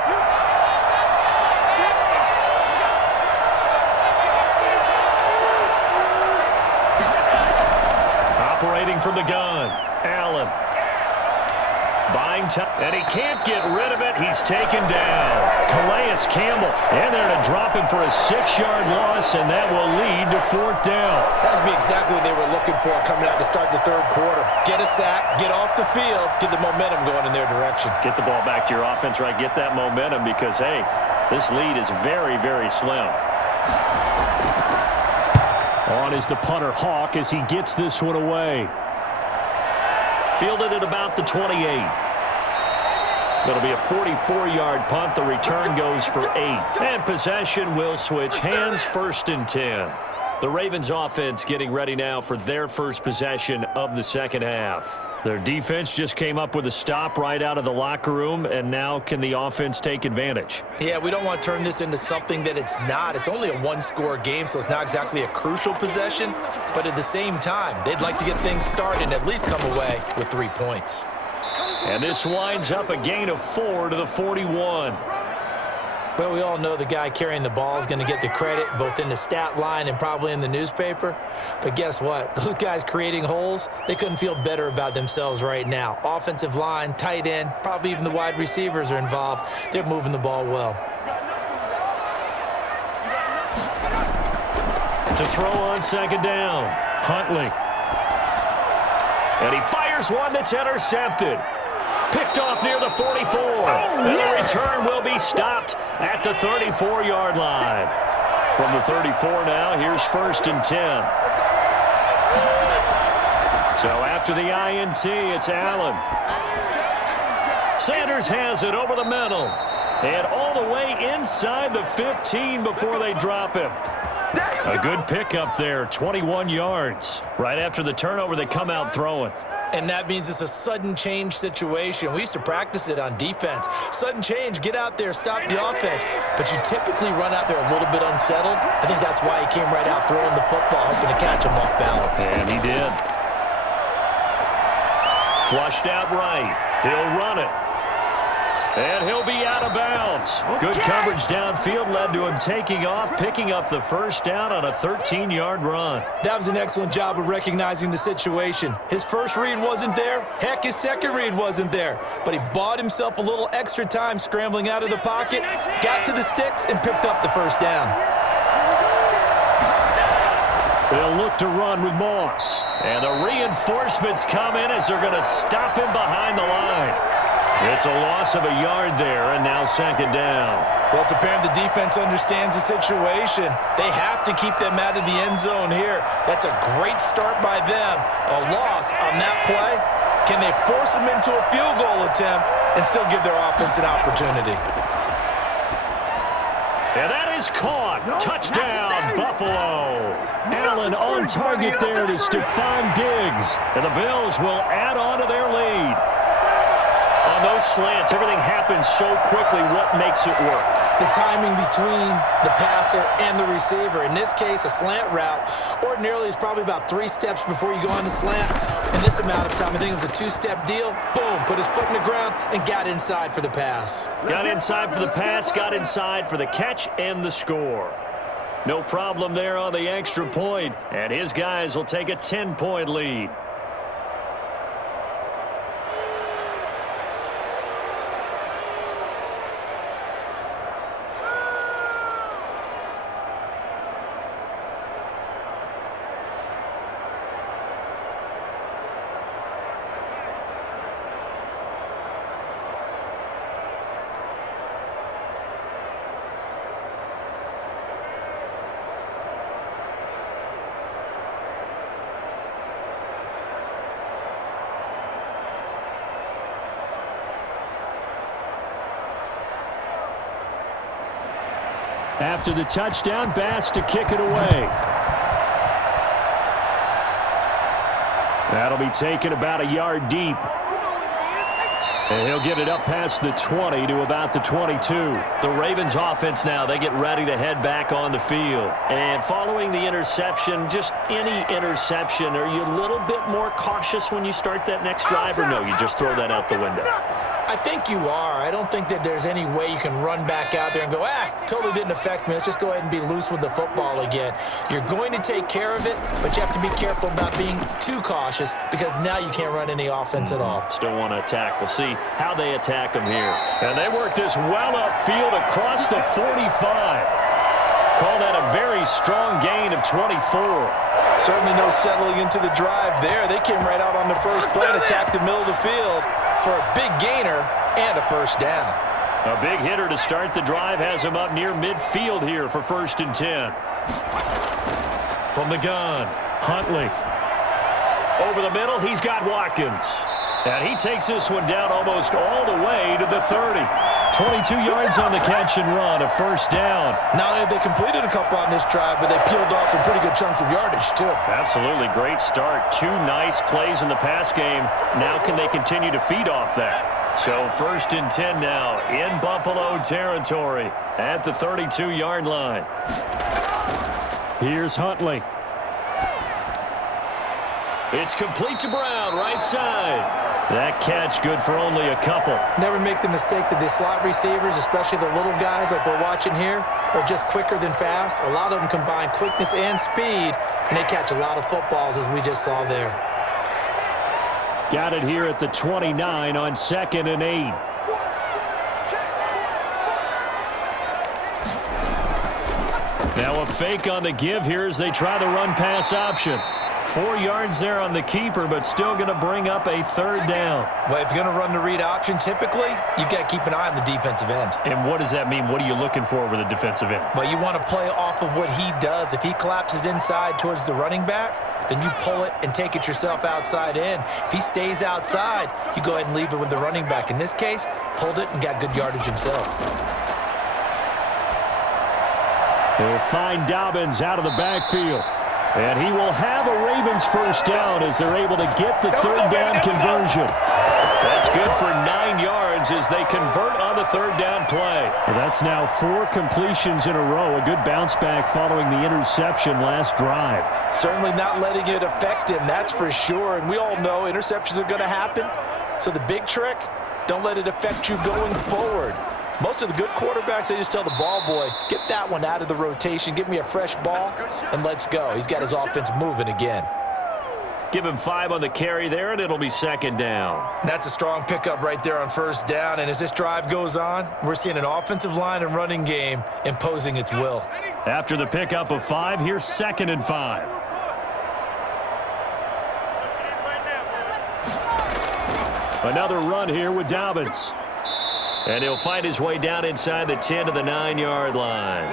Operating from the gun, Allen. Buying time, and he can't get rid of it. He's taken down. Calais Campbell, and they're to drop him for a 6-yard loss, and that will lead to 4th down. That would be exactly what they were looking for coming out to start the 3rd quarter. Get a sack, get off the field, get the momentum going in their direction. Get the ball back to your offense, right? Get that momentum because, hey, this lead is very, very slim. On is the punter, Hawk, as he gets this one away. Fielded at about the 28. That'll be a 44-yard punt. The return goes for 8. And possession will switch hands, 1st and 10. The Ravens offense getting ready now for their first possession of the 2nd half. Their defense just came up with a stop right out of the locker room, and now can the offense take advantage? Yeah, we don't want to turn this into something that it's not. It's only a 1-score game, so it's not exactly a crucial possession. But at the same time, they'd like to get things started and at least come away with 3 points. And this winds up a gain of 4 to the 41. Well, we all know the guy carrying the ball is going to get the credit both in the stat line and probably in the newspaper. But guess what? Those guys creating holes, they couldn't feel better about themselves right now. Offensive line, tight end, probably even the wide receivers are involved. They're moving the ball well. To throw on 2nd down, Huntley. And he fires one that's intercepted. Picked off near the 44. And the return will be stopped at the 34-yard line. From the 34 now, here's 1st and 10. So after the INT, it's Allen. Sanders has it over the middle. And all the way inside the 15 before they drop him. A good pickup there, 21 yards. Right after the turnover, they come out throwing. And that means it's a sudden change situation. We used to practice it on defense. Sudden change, get out there, stop the offense. But you typically run out there a little bit unsettled. I think that's why he came right out throwing the football, hoping to catch him off balance. And he did. Flushed out right. He'll run it. And he'll be out of bounds. Good coverage downfield led to him taking off, picking up the 1st down on a 13-yard run. That was an excellent job of recognizing the situation. His first read wasn't there. Heck, his second read wasn't there. But he bought himself a little extra time scrambling out of the pocket, got to the sticks, and picked up the 1st down. They'll look to run with Moss. And the reinforcements come in as they're going to stop him behind the line. It's a loss of a yard there, and now 2nd down. Well, it's apparent the defense understands the situation. They have to keep them out of the end zone here. That's a great start by them. A loss on that play. Can they force them into a field goal attempt and still give their offense an opportunity? And that is caught. Touchdown, Buffalo. Allen on target there to Stephon Diggs. And the Bills will add on to their lead. On those slants, everything happens so quickly. What makes it work? The timing between the passer and the receiver. In this case, a slant route ordinarily is probably about 3 steps before you go on the slant. In this amount of time, I think it was a 2-step deal. Boom, put his foot in the ground and got inside for the pass. Got inside for the pass, got inside for the catch and the score. No problem there on the extra point, and his guys will take a 10-point lead. After the touchdown, Bass to kick it away. That'll be taken about a yard deep. And he'll get it up past the 20 to about the 22. The Ravens offense now, they get ready to head back on the field. And following the interception, just any interception, are you a little bit more cautious when you start that next drive, or no, you just throw that out the window? I think you are. I don't think that there's any way you can run back out there and go, totally didn't affect me. Let's just go ahead and be loose with the football again. You're going to take care of it, but you have to be careful about being too cautious because now you can't run any offense at all. Still want to attack. We'll see how they attack them here. And they work this well upfield across the 45. Call that a very strong gain of 24. Certainly no settling into the drive there. They came right out on the first play and attacked the middle of the field for a big gainer and a first down. A big hitter to start the drive has him up near midfield here for 1st and 10. From the gun, Huntley. Over the middle, he's got Watkins. And he takes this one down almost all the way to the 30. 22 yards on the catch and run, a first down. Not only have they completed a couple on this drive, but they peeled off some pretty good chunks of yardage, too. Absolutely great start. 2 nice plays in the pass game. Now can they continue to feed off that? So 1st and 10 now in Buffalo territory at the 32-yard line. Here's Huntley. It's complete to Brown, right side. That catch good for only a couple. Never make the mistake that the slot receivers, especially the little guys like we're watching here, are just quicker than fast. A lot of them combine quickness and speed, and they catch a lot of footballs, as we just saw there. Got it here at the 29 on 2nd and 8. Now a fake on the give here as they try the run-pass option. 4 yards there on the keeper, but still going to bring up a 3rd down. Well, if you're going to run the read option, typically, you've got to keep an eye on the defensive end. And what does that mean? What are you looking for with a defensive end? Well, you want to play off of what he does. If he collapses inside towards the running back, then you pull it and take it yourself outside in. If he stays outside, you go ahead and leave it with the running back. In this case, pulled it and got good yardage himself. He'll find Dobbins out of the backfield. And he will have a Ravens first down as they're able to get the 3rd down conversion. That's good for 9 yards as they convert on the 3rd down play. Well, that's now 4 completions in a row. A good bounce back following the interception last drive. Certainly not letting it affect him, that's for sure. And we all know interceptions are going to happen. So the big trick, don't let it affect you going forward. Most of the good quarterbacks, they just tell the ball boy, get that one out of the rotation, give me a fresh ball, and let's go. He's got his offense moving again. Give him 5 on the carry there, and it'll be 2nd down. That's a strong pickup right there on 1st down, and as this drive goes on, we're seeing an offensive line and running game imposing its will. After the pickup of 5, here's 2nd and 5. Another run here with Dobbins. And he'll find his way down inside the 10 to the 9-yard line.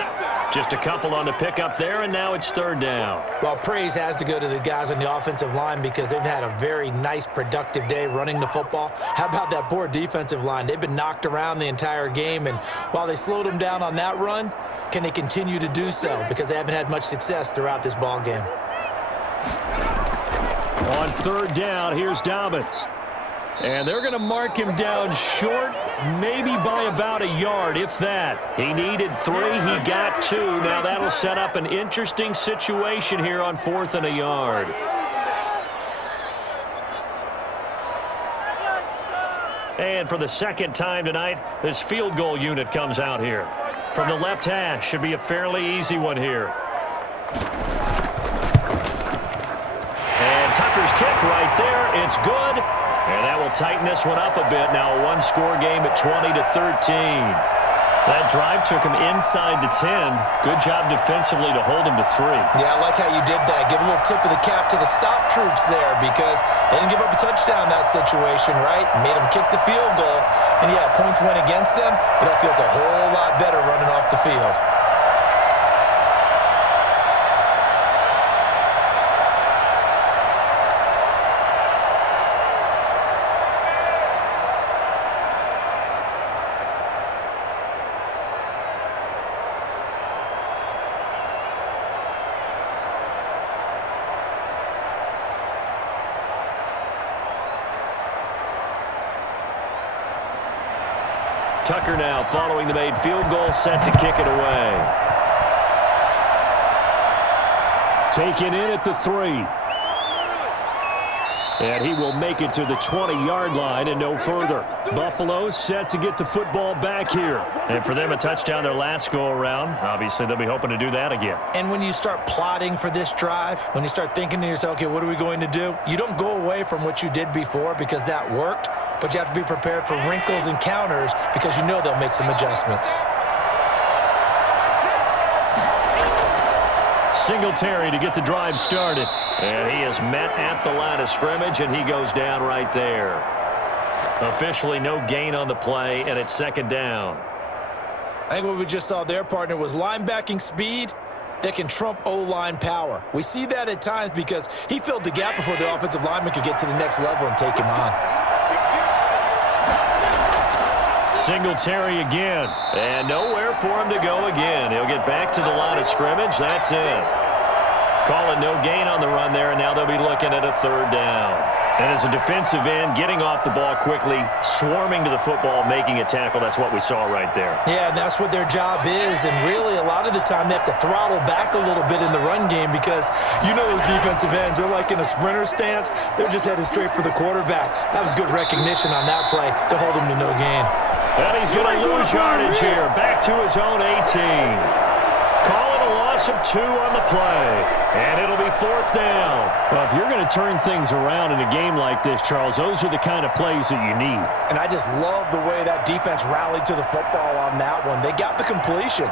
Just a couple on the pickup there, and now it's 3rd down. Well, praise has to go to the guys on the offensive line because they've had a very nice, productive day running the football. How about that poor defensive line? They've been knocked around the entire game, and while they slowed them down on that run, can they continue to do so? Because they haven't had much success throughout this ball game. On 3rd down, here's Dobbins. And they're going to mark him down short, maybe by about a yard, if that. He needed 3, he got 2. Now that'll set up an interesting situation here on 4th and a yard. And for the 2nd time tonight, this field goal unit comes out here. From the left hash, should be a fairly easy one here. And Tucker's kick right there, it's good. And that will tighten this one up a bit. Now a 1-score game at 20-13. That drive took him inside the 10. Good job defensively to hold him to 3. Yeah, I like how you did that. Give a little tip of the cap to the stop troops there because they didn't give up a touchdown in that situation, right? Made them kick the field goal. And, yeah, points went against them, but that feels a whole lot better running off the field. Tucker now following the made field goal, set to kick it away. Taken in at the 3. And he will make it to the 20-yard line and no further. Buffalo set to get the football back here. And for them, a touchdown their last go-around. Obviously, they'll be hoping to do that again. And when you start plotting for this drive, when you start thinking to yourself, okay, what are we going to do? You don't go away from what you did before because that worked, but you have to be prepared for wrinkles and counters because you know they'll make some adjustments. Singletary to get the drive started. And he is met at the line of scrimmage, and he goes down right there. Officially no gain on the play, and it's second down. I think what we just saw there, partner, was linebacking speed that can trump O-line power. We see that at times because he filled the gap before the offensive lineman could get to the next level and take him on. Singletary again, and nowhere for him to go again. He'll get back to the line of scrimmage. That's it. Call it no gain on the run there, and now they'll be looking at a third down. And as a defensive end, getting off the ball quickly, swarming to the football, making a tackle, that's what we saw right there. Yeah, that's what their job is, and really a lot of the time they have to throttle back a little bit in the run game because you know those defensive ends, they're like in a sprinter stance. They're just headed straight for the quarterback. That was good recognition on that play to hold him to no gain. And he's going to lose yardage here, back to his own 18. Call it a loss of 2 on the play, and it'll be fourth down. Well, if you're going to turn things around in a game like this, Charles, those are the kind of plays that you need. And I just love the way that defense rallied to the football on that one. They got the completion,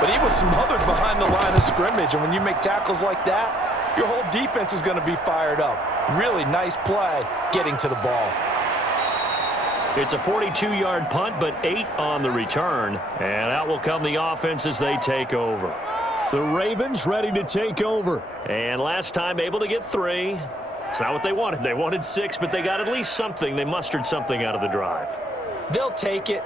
but he was smothered behind the line of scrimmage, and when you make tackles like that, your whole defense is going to be fired up. Really nice play getting to the ball. It's a 42-yard punt, but 8 on the return. And out will come the offense as they take over. The Ravens ready to take over. And last time able to get 3. It's not what they wanted. They wanted 6, but they got at least something. They mustered something out of the drive. They'll take it.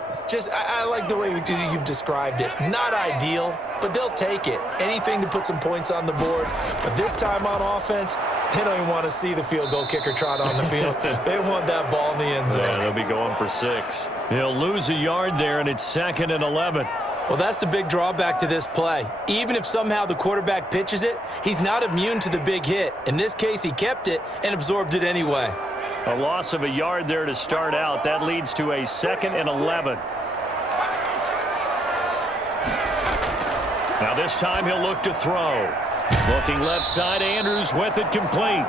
I like the way you've described it. Not ideal, but they'll take it. Anything to put some points on the board. But this time on offense, they don't even want to see the field goal kicker trot on the field. They want that ball in the end zone. Yeah, they'll be going for 6. He'll lose a yard there, and it's 2nd and 11. Well, that's the big drawback to this play. Even if somehow the quarterback pitches it, he's not immune to the big hit. In this case, he kept it and absorbed it anyway. A loss of a yard there to start out. That leads to a 2nd and 11. Now this time he'll look to throw. Looking left side, Andrews with it complete.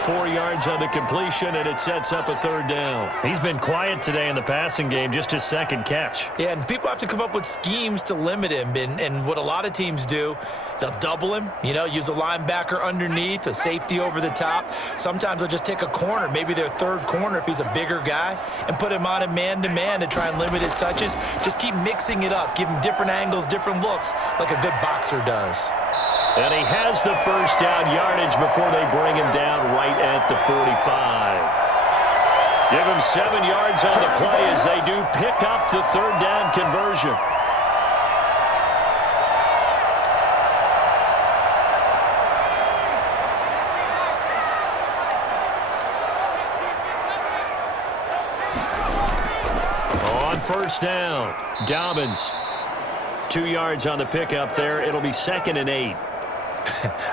4 yards on the completion, and it sets up a third down. He's been quiet today in the passing game, just his 2nd catch. Yeah, and people have to come up with schemes to limit him. And what a lot of teams do, they'll double him, use a linebacker underneath, a safety over the top. Sometimes they'll just take a corner, maybe their third corner if he's a bigger guy, and put him on a man-to-man to try and limit his touches. Just keep mixing it up, give him different angles, different looks, like a good boxer does. And he has the first down yardage before they bring him down right at the 45. Give him 7 yards on the play as they do pick up the third down conversion. On first down, Dobbins. 2 yards on the pickup there. It'll be 2nd and 8.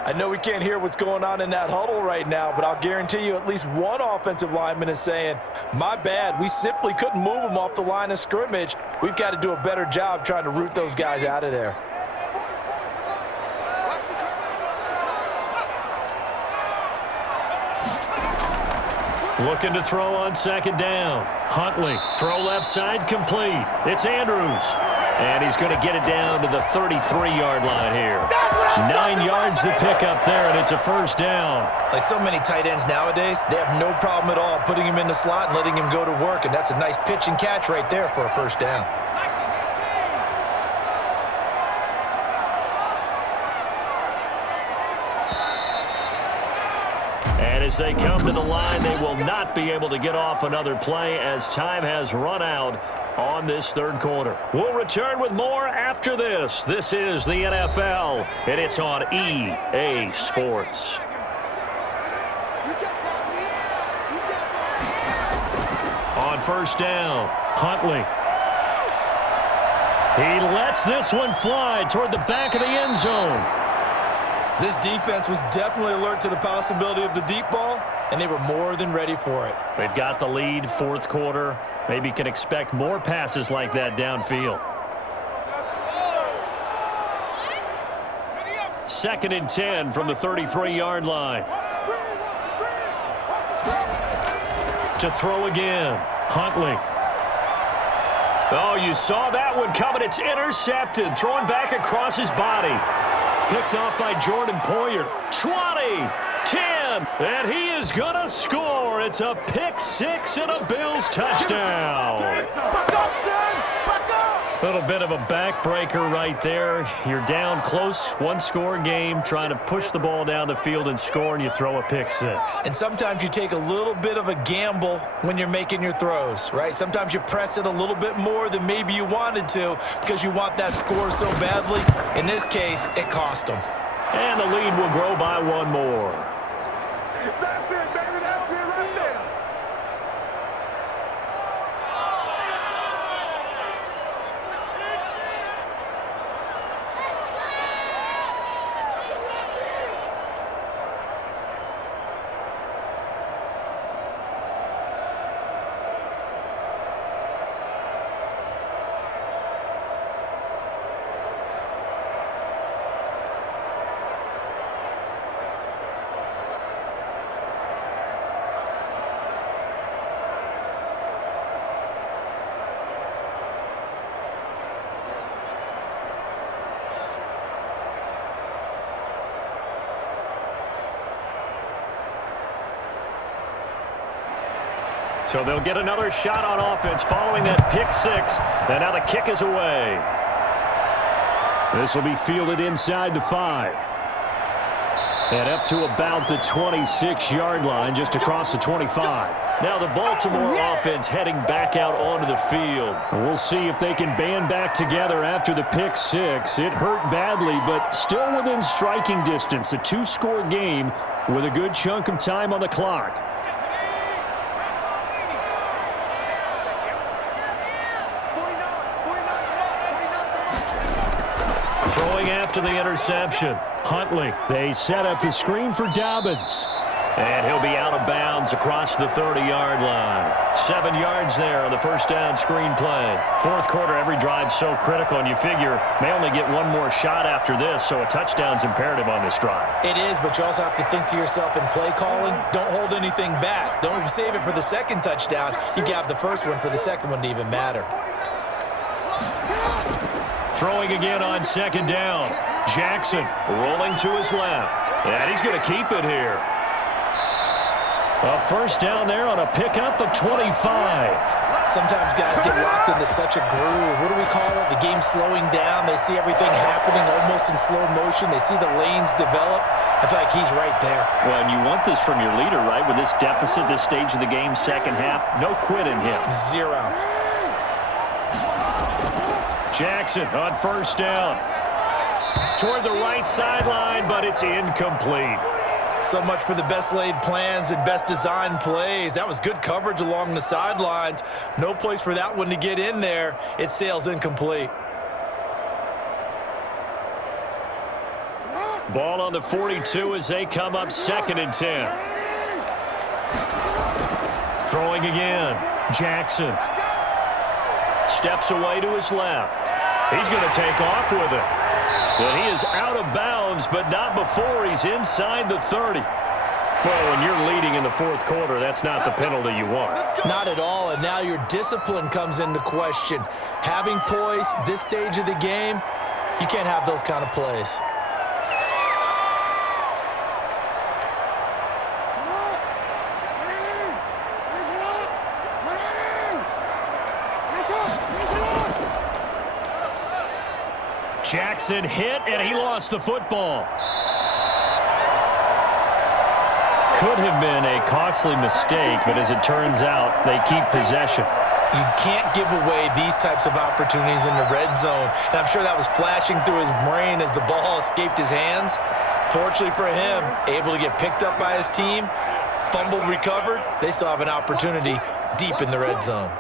I know we can't hear what's going on in that huddle right now, but I'll guarantee you at least one offensive lineman is saying, my bad, we simply couldn't move them off the line of scrimmage. We've got to do a better job trying to root those guys out of there. Looking to throw on 2nd down. Huntley, throw left side, complete. It's Andrews. And he's going to get it down to the 33-yard line here. 9 yards to pick up there, and it's a first down. Like so many tight ends nowadays, they have no problem at all putting him in the slot and letting him go to work, and that's a nice pitch and catch right there for a first down. And as they come to the line, they will not be able to get off another play as time has run out on this third quarter. We'll return with more after this. This is the NFL, and it's on EA Sports. On first down, Huntley. He lets this one fly toward the back of the end zone. This defense was definitely alert to the possibility of the deep ball, and they were more than ready for it. They've got the lead, fourth quarter. Maybe can expect more passes like that downfield. 2nd and 10 from the 33-yard line. To throw again, Huntley. Oh, you saw that one coming. It's intercepted. Thrown back across his body. Picked off by Jordan Poyer. 20, 10, and he is going to score. It's a pick six and a Bills touchdown. Back up, son! Back up! A little bit of a backbreaker right there. You're down close, one-score game, trying to push the ball down the field and score, and you throw a pick six. And sometimes you take a little bit of a gamble when you're making your throws, right? Sometimes you press it a little bit more than maybe you wanted to because you want that score so badly. In this case, it cost them. And the lead will grow by one more. That's it, baby. That's it right there. So they'll get another shot on offense following that pick six. And now the kick is away. This will be fielded inside the 5. And up to about the 26-yard line, just across the 25. Now the Baltimore offense heading back out onto the field. We'll see if they can band back together after the pick six. It hurt badly, but still within striking distance. A 2-score game with a good chunk of time on the clock. Throwing after the interception, Huntley. They set up the screen for Dobbins. And he'll be out of bounds across the 30-yard line. 7 yards there on the first down screen play. Fourth quarter, every drive so critical, and you figure may only get one more shot after this, so a touchdown's imperative on this drive. It is, but you also have to think to yourself in play calling, don't hold anything back. Don't save it for the second touchdown. You have the first one for the second one to even matter. Throwing again on second down. Jackson rolling to his left. And he's going to keep it here. A first down there on a pickup of 25. Sometimes guys get locked into such a groove. What do we call it? The game slowing down. They see everything happening almost in slow motion. They see the lanes develop. I feel like he's right there. Well, and you want this from your leader, right? With this deficit, this stage of the game, second half, no quit in him. Zero. Jackson on first down. Toward the right sideline, but it's incomplete. So much for the best laid plans and best designed plays. That was good coverage along the sidelines. No place for that one to get in there. It sails incomplete. Ball on the 42 as they come up 2nd and 10. Throwing again. Jackson. Steps away to his left. He's going to take off with it. But he is out of bounds, but not before he's inside the 30. Well, when you're leading in the fourth quarter, that's not the penalty you want. Not at all, and now your discipline comes into question. Having poise this stage of the game, you can't have those kind of plays. Jackson hit, and he lost the football. Could have been a costly mistake, but as it turns out, they keep possession. You can't give away these types of opportunities in the red zone. And I'm sure that was flashing through his brain as the ball escaped his hands. Fortunately for him, able to get picked up by his team, fumbled, recovered. They still have an opportunity deep in the red zone.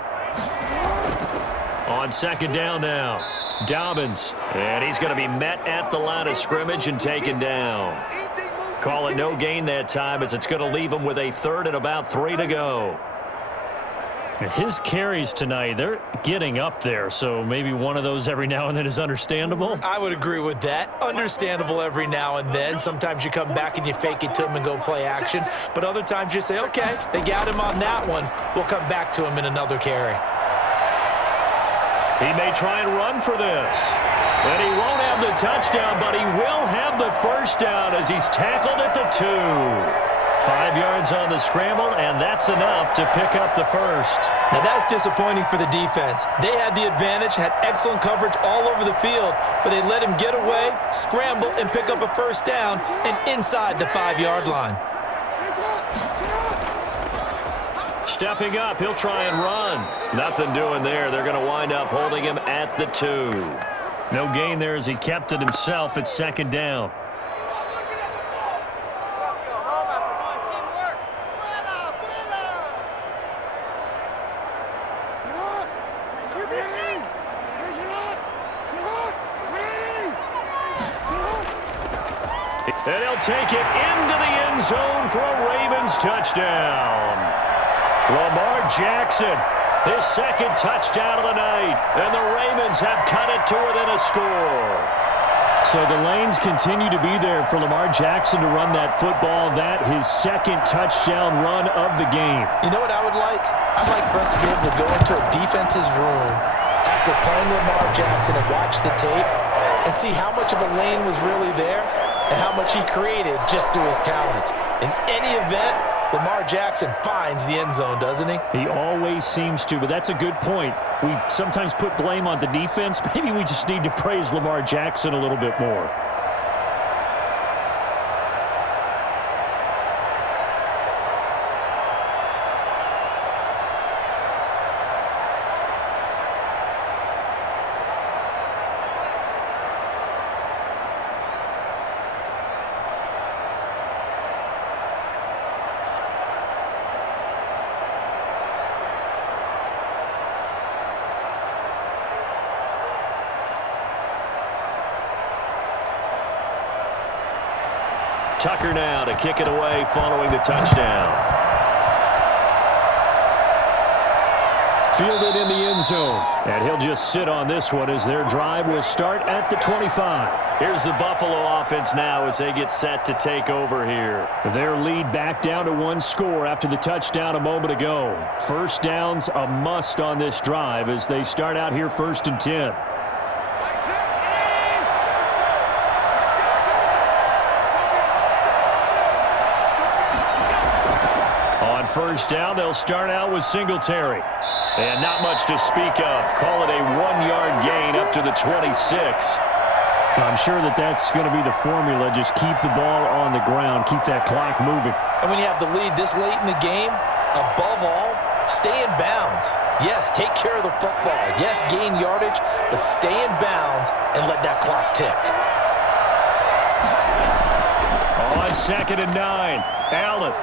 On second down now. Dobbins, and he's going to be met at the line of scrimmage and taken down. Call it no gain that time as it's going to leave him with a third and about 3 to go. His carries tonight, they're getting up there, so maybe one of those every now and then is understandable. I would agree with that. Understandable every now and then. Sometimes you come back and you fake it to him and go play action. But other times you say, okay, they got him on that one. We'll come back to him in another carry. He may try and run for this. And he won't have the touchdown, but he will have the first down as he's tackled at the 2. 5 yards on the scramble, and that's enough to pick up the first. Now that's disappointing for the defense. They had the advantage, had excellent coverage all over the field, but they let him get away, scramble, and pick up a first down and inside the 5-yard line. Stepping up, he'll try and run. Nothing doing there. They're going to wind up holding him at the 2. No gain there as he kept it himself at second down. And he'll take it into the end zone for a Ravens touchdown. Lamar Jackson, his second touchdown of the night. And the Ravens have cut it to within a score. So the lanes continue to be there for Lamar Jackson to run that football. That his second touchdown run of the game. You know what I would like? I'd like for us to be able to go into a defense's room after playing Lamar Jackson and watch the tape and see how much of a lane was really there and how much he created just through his talents. In any event, Lamar Jackson finds the end zone, doesn't he? He always seems to, but that's a good point. We sometimes put blame on the defense. Maybe we just need to praise Lamar Jackson a little bit more. Tucker now to kick it away following the touchdown. Fielded in the end zone. And he'll just sit on this one as their drive will start at the 25. Here's the Buffalo offense now as they get set to take over here. Their lead back down to 1 score after the touchdown a moment ago. First down's a must on this drive as they start out here 1st and 10. First down, they'll start out with Singletary. And not much to speak of. Call it a 1-yard gain up to the 26. I'm sure that's going to be the formula. Just keep the ball on the ground. Keep that clock moving. And when you have the lead this late in the game, above all, stay in bounds. Yes, take care of the football. Yes, gain yardage, but stay in bounds and let that clock tick. On 2nd and 9, Allen.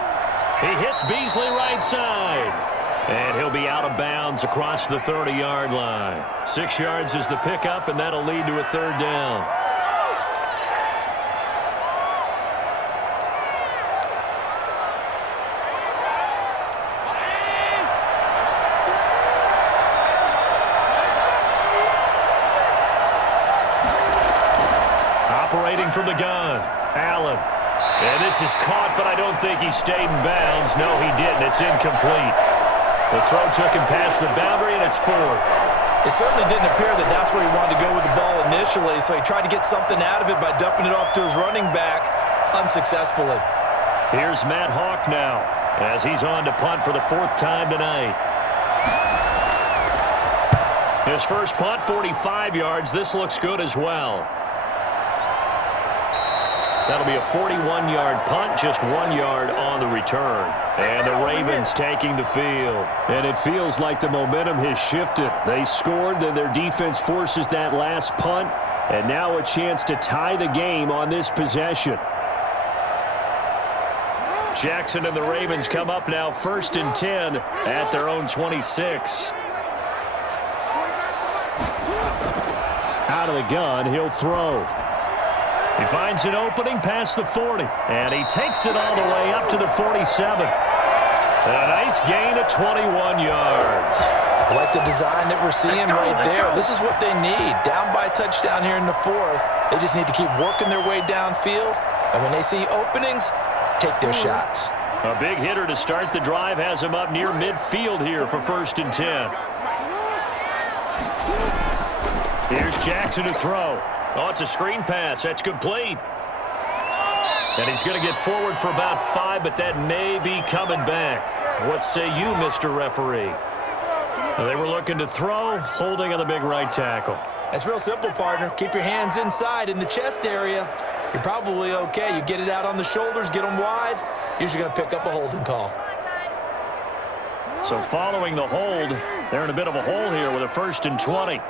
He hits Beasley right side. And he'll be out of bounds across the 30-yard line. 6 yards is the pickup, and that'll lead to a 3rd down. Operating from the gun, Allen. And this is caught, but I don't think he stayed in bounds. No, he didn't. It's incomplete. The throw took him past the boundary, and it's 4th. It certainly didn't appear that that's where he wanted to go with the ball initially, so he tried to get something out of it by dumping it off to his running back unsuccessfully. Here's Matt Hawk now as he's on to punt for the 4th time tonight. His first punt, 45 yards. This looks good as well. That'll be a 41-yard punt, just 1 yard on the return. And the Ravens taking the field. And it feels like the momentum has shifted. They scored, then their defense forces that last punt. And now a chance to tie the game on this possession. Jackson and the Ravens come up now 1st and 10 at their own 26. Out of the gun, he'll throw. He finds an opening past the 40, and he takes it all the way up to the 47. And a nice gain of 21 yards. I like the design that we're seeing right there. This is what they need. Down by a touchdown here in the fourth. They just need to keep working their way downfield. And when they see openings, take their shots. A big hitter to start the drive has him up near midfield here for 1st and 10. Here's Jackson to throw. Oh, it's a screen pass. That's complete. And he's going to get forward for about 5, but that may be coming back. What say you, Mr. Referee? Well, they were looking to throw, holding on the big right tackle. That's real simple, partner. Keep your hands inside in the chest area. You're probably okay. You get it out on the shoulders, get them wide. Usually going to pick up a holding call. So following the hold, they're in a bit of a hole here with a 1st and 20.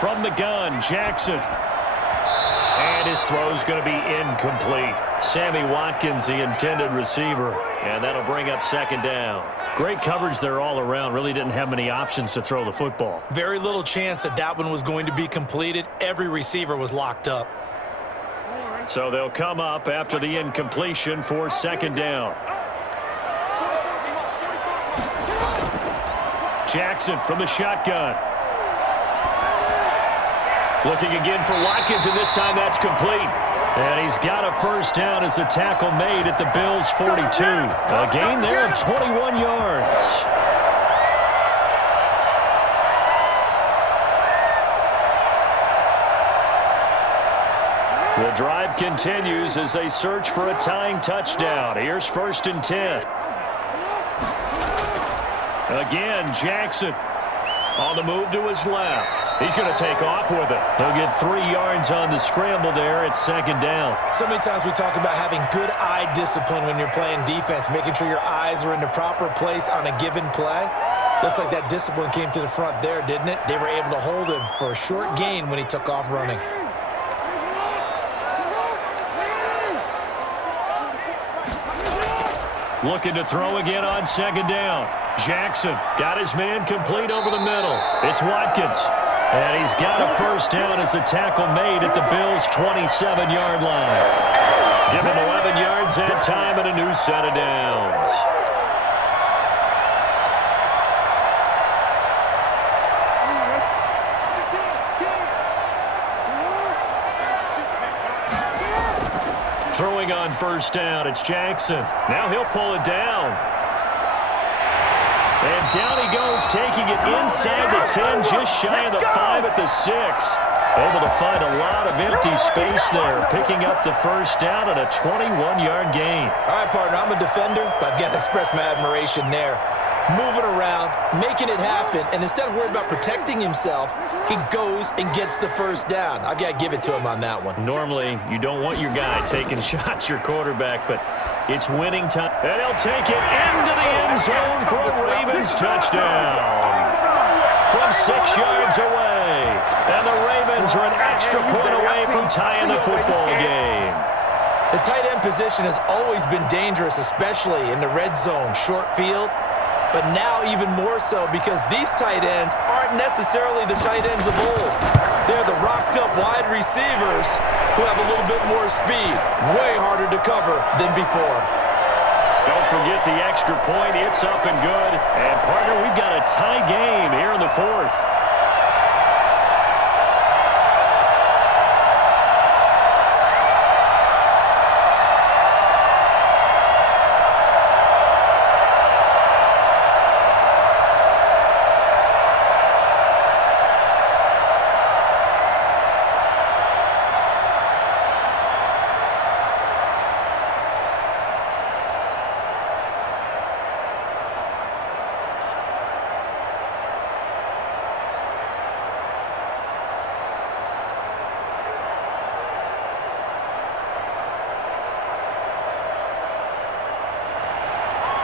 From the gun, Jackson. And his throw's going to be incomplete. Sammy Watkins, the intended receiver. And that'll bring up 2nd down. Great coverage there all around. Really didn't have many options to throw the football. Very little chance that one was going to be completed. Every receiver was locked up. So they'll come up after the incompletion for 2nd down. Jackson from the shotgun. Looking again for Watkins, and this time that's complete. And he's got a 1st down as the tackle made at the Bills' 42. A gain there of 21 yards. The drive continues as they search for a tying touchdown. Here's 1st and 10. Again, Jackson on the move to his left. He's going to take off with it. He'll get 3 yards on the scramble there at 2nd down. So many times we talk about having good eye discipline when you're playing defense, making sure your eyes are in the proper place on a given play. Looks like that discipline came to the front there, didn't it? They were able to hold him for a short gain when he took off running. Looking to throw again on 2nd down. Jackson got his man complete over the middle. It's Watkins. And he's got a 1st down as the tackle made at the Bills' 27-yard line. Give him 11 yards at time and a new set of downs. Throwing on 1st down, it's Jackson. Now he'll pull it down. And down he goes, taking it inside the 10, just shy of the 5 at the 6. Able to find a lot of empty space there, picking up the 1st down and a 21-yard gain. All right, partner, I'm a defender, but I've got to express my admiration there. Moving around, making it happen, and instead of worrying about protecting himself, he goes and gets the 1st down. I've got to give it to him on that one. Normally, you don't want your guy taking shots, your quarterback, but it's winning time. And he'll take it into the end zone for a Ravens touchdown. From 6 yards away. And the Ravens are an extra point away from tying the football game. The tight end position has always been dangerous, especially in the red zone, short field. But now even more so because these tight ends aren't necessarily the tight ends of old. They're the rocked-up wide receivers who have a little bit more speed. Way harder to cover than before. Don't forget the extra point. It's up and good. And, partner, we've got a tie game here in the 4th.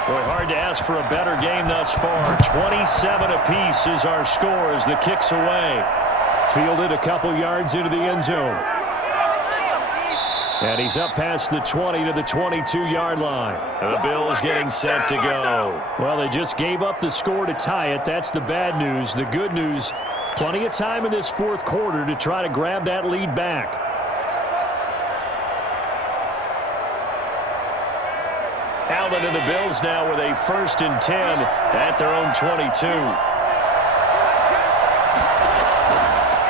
Boy, hard to ask for a better game thus far. 27 apiece is our score as the kick's away. Fielded a couple yards into the end zone. And he's up past the 20 to the 22-yard line. The Bills getting set to go. Well, they just gave up the score to tie it. That's the bad news. The good news, plenty of time in this fourth quarter to try to grab that lead back. Allen and the Bills now with a 1st and 10 at their own 22.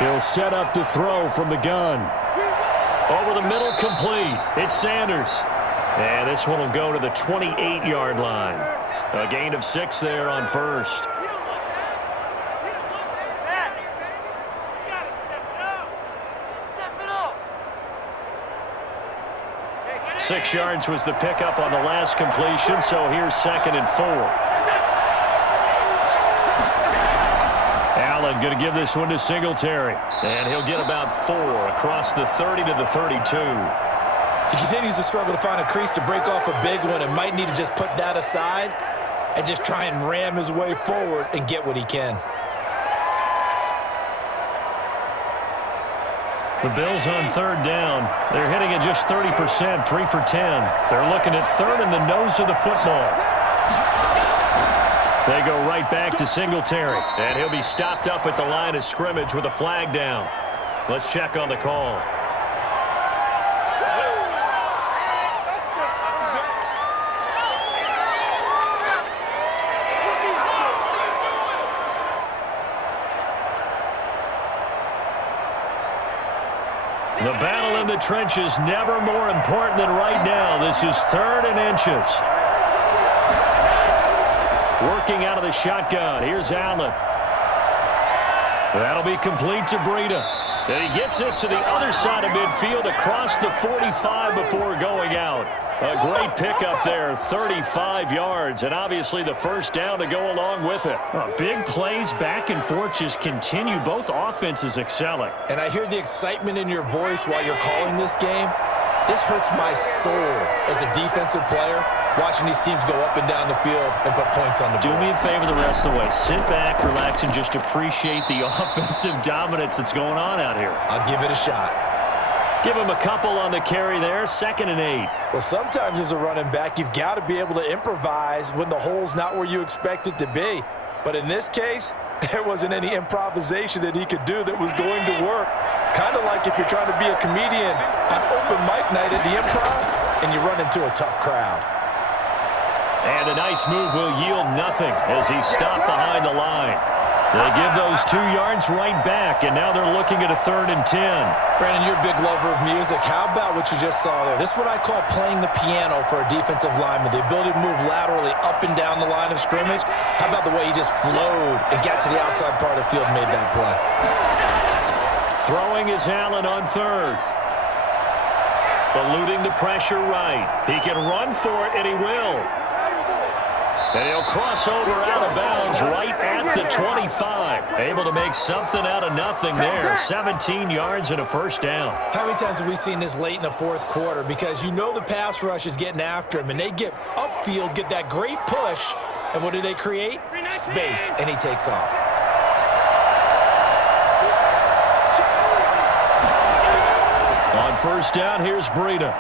He'll set up to throw from the gun. Over the middle, complete. It's Sanders. And this one will go to the 28-yard line. A gain of 6 there on first. 6 yards was the pickup on the last completion, so here's 2nd and 4. Allen going to give this one to Singletary. And he'll get about 4 across the 30 to the 32. He continues to struggle to find a crease to break off a big one and might need to just put that aside and just try and ram his way forward and get what he can. The Bills on 3rd down. They're hitting at just 30%, 3 for 10. They're looking at 3rd in the nose of the football. They go right back to Singletary, and he'll be stopped up at the line of scrimmage with a flag down. Let's check on the call. The battle in the trenches never more important than right now. This is 3rd and inches. Working out of the shotgun. Here's Allen. That'll be complete to Breida. And he gets this to the other side of midfield across the 45 before going out. A great pickup there, 35 yards, and obviously the 1st down to go along with it. Big plays back and forth just continue. Both offenses excelling. And I hear the excitement in your voice while you're calling this game. This hurts my soul as a defensive player, watching these teams go up and down the field and put points on the board. Do me a favor the rest of the way. Sit back, relax, and just appreciate the offensive dominance that's going on out here. I'll give it a shot. Give him a couple on the carry there, 2nd and 8. Well, sometimes as a running back, you've got to be able to improvise when the hole's not where you expect it to be. But in this case, there wasn't any improvisation that he could do that was going to work. Kind of like if you're trying to be a comedian on open mic night at the Improv and you run into a tough crowd. And a nice move will yield nothing as he's stopped behind the line. They give those 2 yards right back, and now they're looking at a 3rd and 10. Brandon, you're a big lover of music. How about what you just saw there? This is what I call playing the piano for a defensive lineman, the ability to move laterally up and down the line of scrimmage. How about the way he just flowed and got to the outside part of the field and made that play? Throwing is Allen on 3rd. Eluding the pressure right. He can run for it, and he will. And he'll cross over out of bounds right at the 25. Able to make something out of nothing there. 17 yards and a 1st down. How many times have we seen this late in the 4th quarter? Because you know the pass rush is getting after him, and they get upfield, get that great push, and what do they create? Space, and he takes off. On 1st down, here's Breida.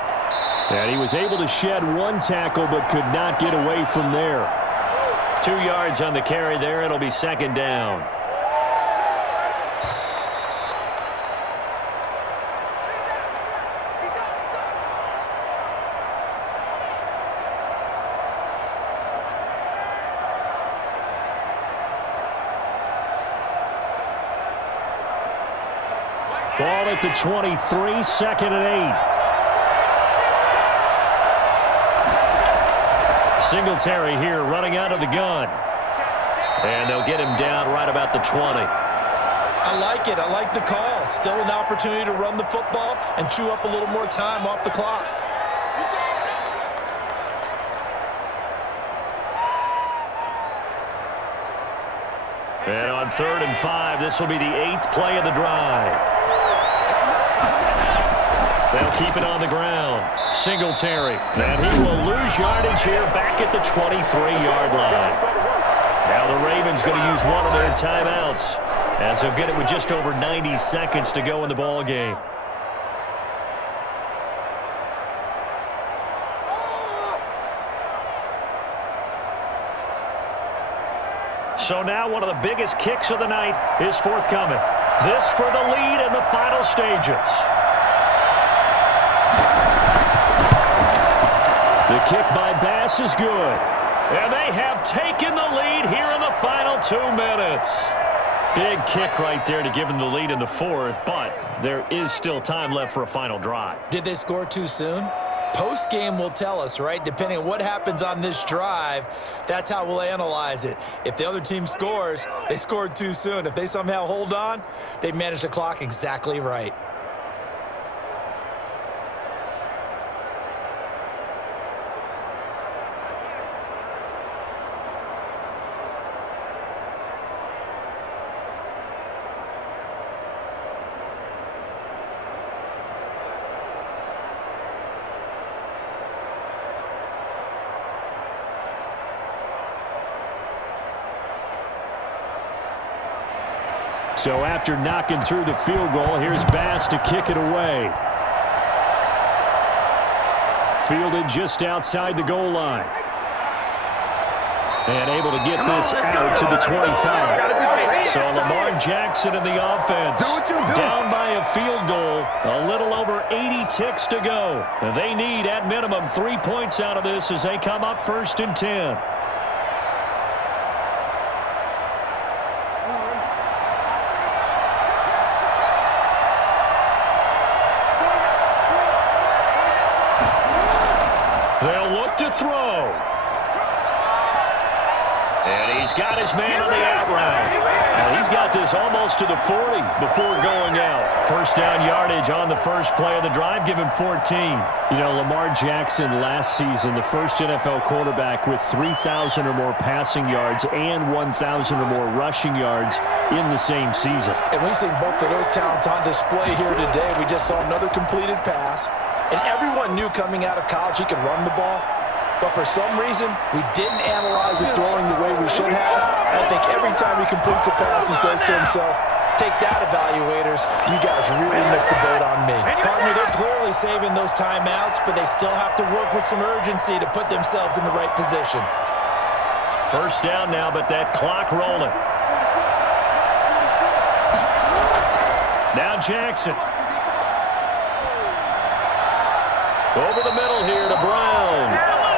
And he was able to shed 1 tackle but could not get away from there. 2 yards on the carry there. It'll be 2nd down. Ball at the 23, 2nd and 8. Singletary here running out of the gun. And they'll get him down right about the 20. I like it. I like the call. Still an opportunity to run the football and chew up a little more time off the clock. And on 3rd and 5, this will be the 8th play of the drive. They'll keep it on the ground. Singletary. And he will lose yardage here back at the 23-yard line. Now the Ravens going to use one of their timeouts as they'll get it with just over 90 seconds to go in the ball game. So now one of the biggest kicks of the night is forthcoming. This for the lead in the final stages. The kick by Bass is good. And they have taken the lead here in the final 2 minutes. Big kick right there to give them the lead in the fourth, but there is still time left for a final drive. Did they score too soon? Post-game will tell us, right? Depending on what happens on this drive, that's how we'll analyze it. If the other team scores, they scored too soon. If they somehow hold on, they managed the clock exactly right. So after knocking through the field goal, here's Bass to kick it away. Fielded just outside the goal line. And able to get this out to the 25. So Lamar Jackson in the offense. Down by a field goal. A little over 80 ticks to go. They need, at minimum, 3 points out of this as they come up 1st and 10. They'll look to throw. And he's got his man on the out route. And he's got this almost to the 40 before going out. First down yardage on the first play of the drive. Give him 14. You know, Lamar Jackson last season, the first NFL quarterback with 3,000 or more passing yards and 1,000 or more rushing yards in the same season. And we've seen both of those talents on display here today. We just saw another completed pass. And everyone knew coming out of college he could run the ball. But for some reason, we didn't analyze it throwing the way we should have. I think every time he completes a pass, he says to himself, take that, evaluators. You guys really missed the boat on me. Partner, they're clearly saving those timeouts, but they still have to work with some urgency to put themselves in the right position. First down now, but that clock rolling. Now Jackson. Over the middle here to Brown.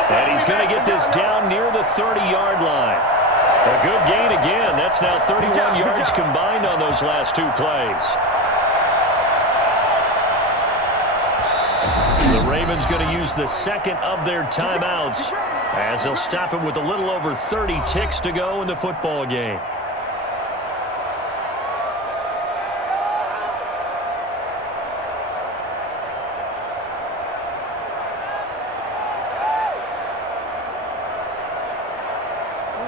And he's going to get this down near the 30-yard line. A good gain again. That's now 31 yards combined on those last 2 plays. The Ravens going to use the second of their timeouts as they'll stop it with a little over 30 ticks to go in the football game.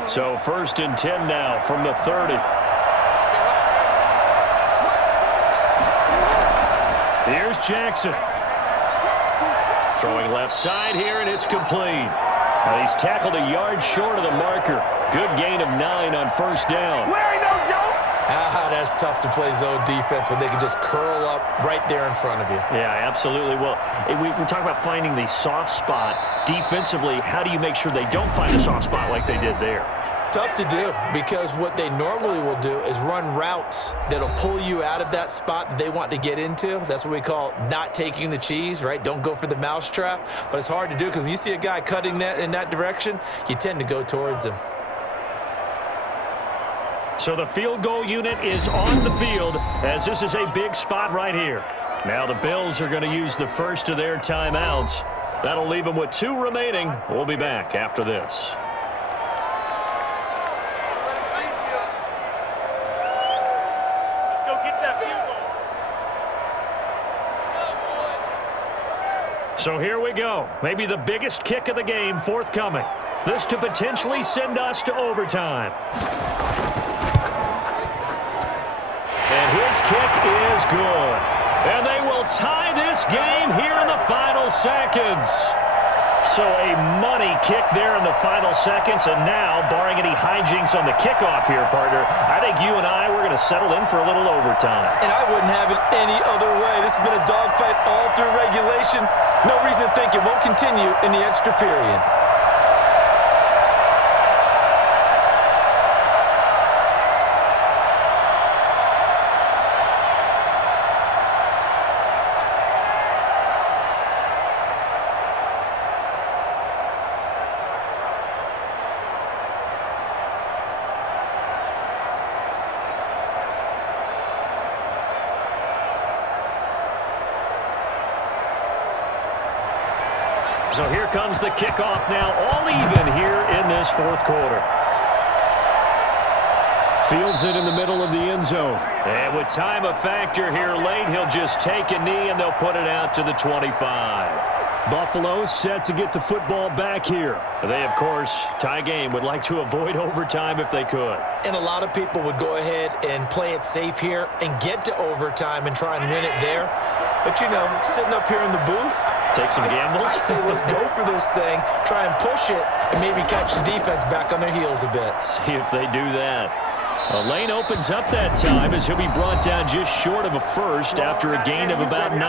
So 1st and 10 now from the 30. Here's Jackson. Throwing left side here, and it's complete. Now he's tackled a yard short of the marker. Good gain of 9 on first down. That's tough to play zone defense when they can just curl up right there in front of you. Yeah, absolutely. Well, we talk about finding the soft spot. Defensively, how do you make sure they don't find a soft spot like they did there? Tough to do, because what they normally will do is run routes that'll pull you out of that spot that they want to get into. That's what we call not taking the cheese, right? Don't go for the mousetrap. But it's hard to do because when you see a guy cutting that in that direction, you tend to go towards him. So the field goal unit is on the field as this is a big spot right here. Now the Bills are going to use the first of their timeouts. That'll leave them with 2 remaining. We'll be back after this. Let's go get that field goal. So here we go. Maybe the biggest kick of the game forthcoming. This to potentially send us to overtime. And his kick is good. And they will tie this game here in the final seconds. So a money kick there in the final seconds. And now, barring any hijinks on the kickoff here, partner, I think you and I, we're going to settle in for a little overtime. And I wouldn't have it any other way. This has been a dogfight all through regulation. No reason to think it won't continue in the extra period. So here comes the kickoff now, all even here in this fourth quarter. Fields it in the middle of the end zone. And with time a factor here late, he'll just take a knee and they'll put it out to the 25. Buffalo set to get the football back here. They, of course, tie game, would like to avoid overtime if they could. And a lot of people would go ahead and play it safe here and get to overtime and try and win it there. But, you know, sitting up here in the booth, take some gambles. I say let's go for this thing, try and push it, and maybe catch the defense back on their heels a bit. See if they do that. A lane opens up that time as he'll be brought down just short of a first after a gain of about 9.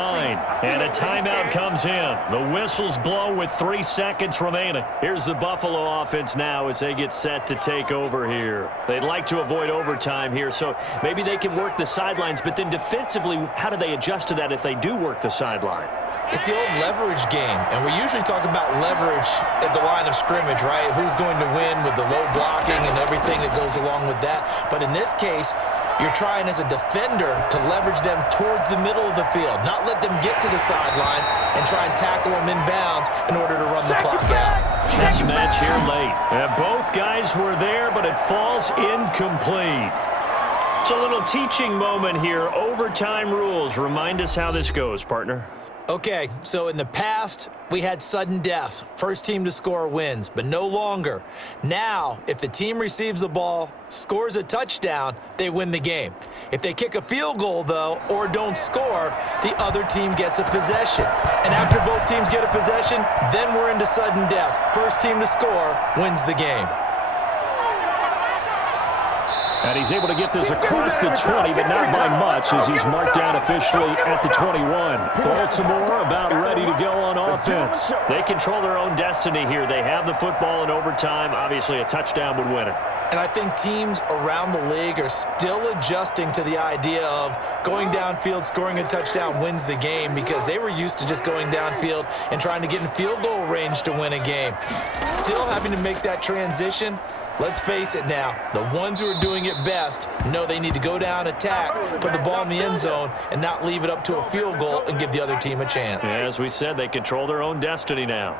And a timeout comes in. The whistles blow with 3 seconds remaining. Here's the Buffalo offense now as they get set to take over here. They'd like to avoid overtime here, so maybe they can work the sidelines, but then defensively, how do they adjust to that if they do work the sidelines? It's the old leverage game, and we usually talk about leverage at the line of scrimmage, right? Who's going to win with the low blocking and everything that goes along with that. But in this case, you're trying as a defender to leverage them towards the middle of the field, not let them get to the sidelines and try and tackle them in bounds in order to run the clock out. Chess match here late. And both guys were there, but it falls incomplete. It's a little teaching moment here. Overtime rules. Remind us how this goes, partner. Okay, so in the past, we had sudden death. First team to score wins, but no longer. Now, if the team receives the ball, scores a touchdown, they win the game. If they kick a field goal, though, or don't score, the other team gets a possession. And after both teams get a possession, then we're into sudden death. First team to score wins the game. And he's able to get this across the 20, but not by much as he's marked down officially at the 21. Baltimore about ready to go on offense. They control their own destiny here. They have the football in overtime. Obviously, a touchdown would win it. And I think teams around the league are still adjusting to the idea of going downfield, scoring a touchdown wins the game, because they were used to just going downfield and trying to get in field goal range to win a game. Still having to make that transition. Let's face it now, the ones who are doing it best know they need to go down, attack, put the ball in the end zone, and not leave it up to a field goal and give the other team a chance. Yeah, as we said, they control their own destiny now.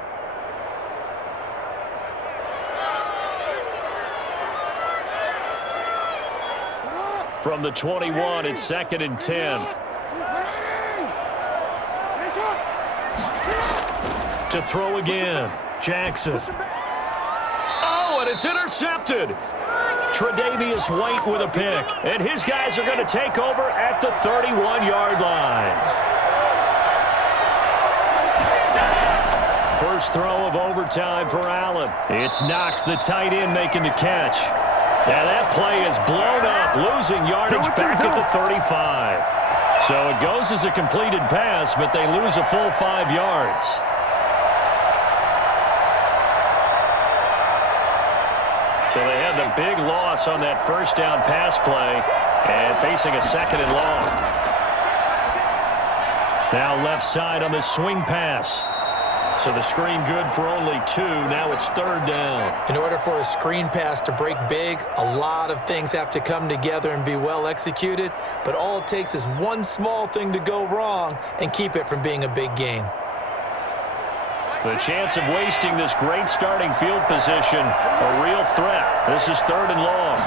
From the 21, it's 2nd and 10. To throw again, Jackson. And it's intercepted. Tre'Davious White with a pick. And his guys are going to take over at the 31-yard line. First throw of overtime for Allen. It's Knox, the tight end, making the catch. And that play is blown up, losing yardage back at the 35. So it goes as a completed pass, but they lose a full 5 yards. So they had the big loss on that first down pass play and facing a 2nd and long. Now left side on the swing pass. So the screen good for only 2. Now it's 3rd down. In order for a screen pass to break big, a lot of things have to come together and be well executed. But all it takes is one small thing to go wrong and keep it from being a big game. The chance of wasting this great starting field position, a real threat. This is 3rd and long.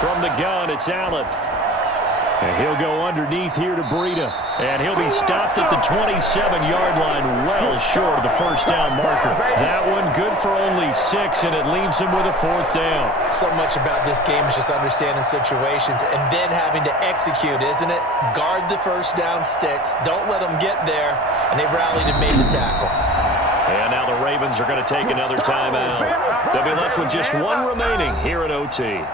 From the gun, it's Allen. And he'll go underneath here to Breida. And he'll be stopped at the 27-yard line, well short of the first down marker. That one good for only 6, and it leaves him with a 4th down. So much about this game is just understanding situations and then having to execute, isn't it? Guard the first down sticks. Don't let them get there. And they rallied and made the tackle. And now the Ravens are going to take another timeout. They'll be left with just 1 remaining here at OT.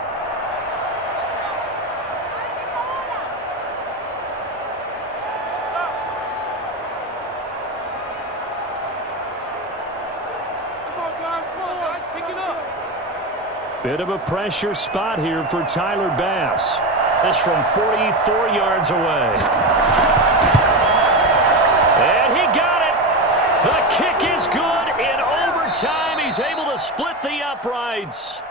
Bit of a pressure spot here for Tyler Bass. This from 44 yards away. And he got it. The kick is good in overtime. He's able to split the uprights.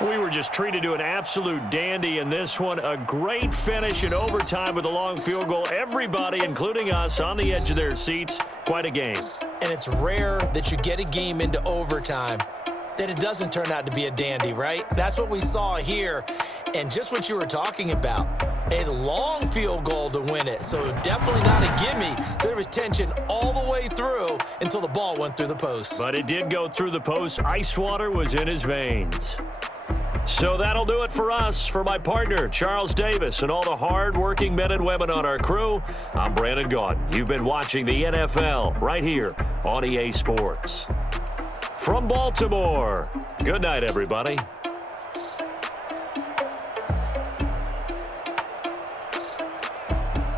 We were just treated to an absolute dandy in this one. A great finish in overtime with a long field goal. Everybody, including us, on the edge of their seats. Quite a game. And it's rare that you get a game into overtime that it doesn't turn out to be a dandy, right? That's what we saw here. And just what you were talking about, a long field goal to win it. So definitely not a gimme. So there was tension all the way through until the ball went through the post. But it did go through the post. Ice water was in his veins. So that'll do it for us. For my partner, Charles Davis, and all the hard-working men and women on our crew, I'm Brandon Gaudin. You've been watching the NFL right here on EA Sports. From Baltimore, good night, everybody.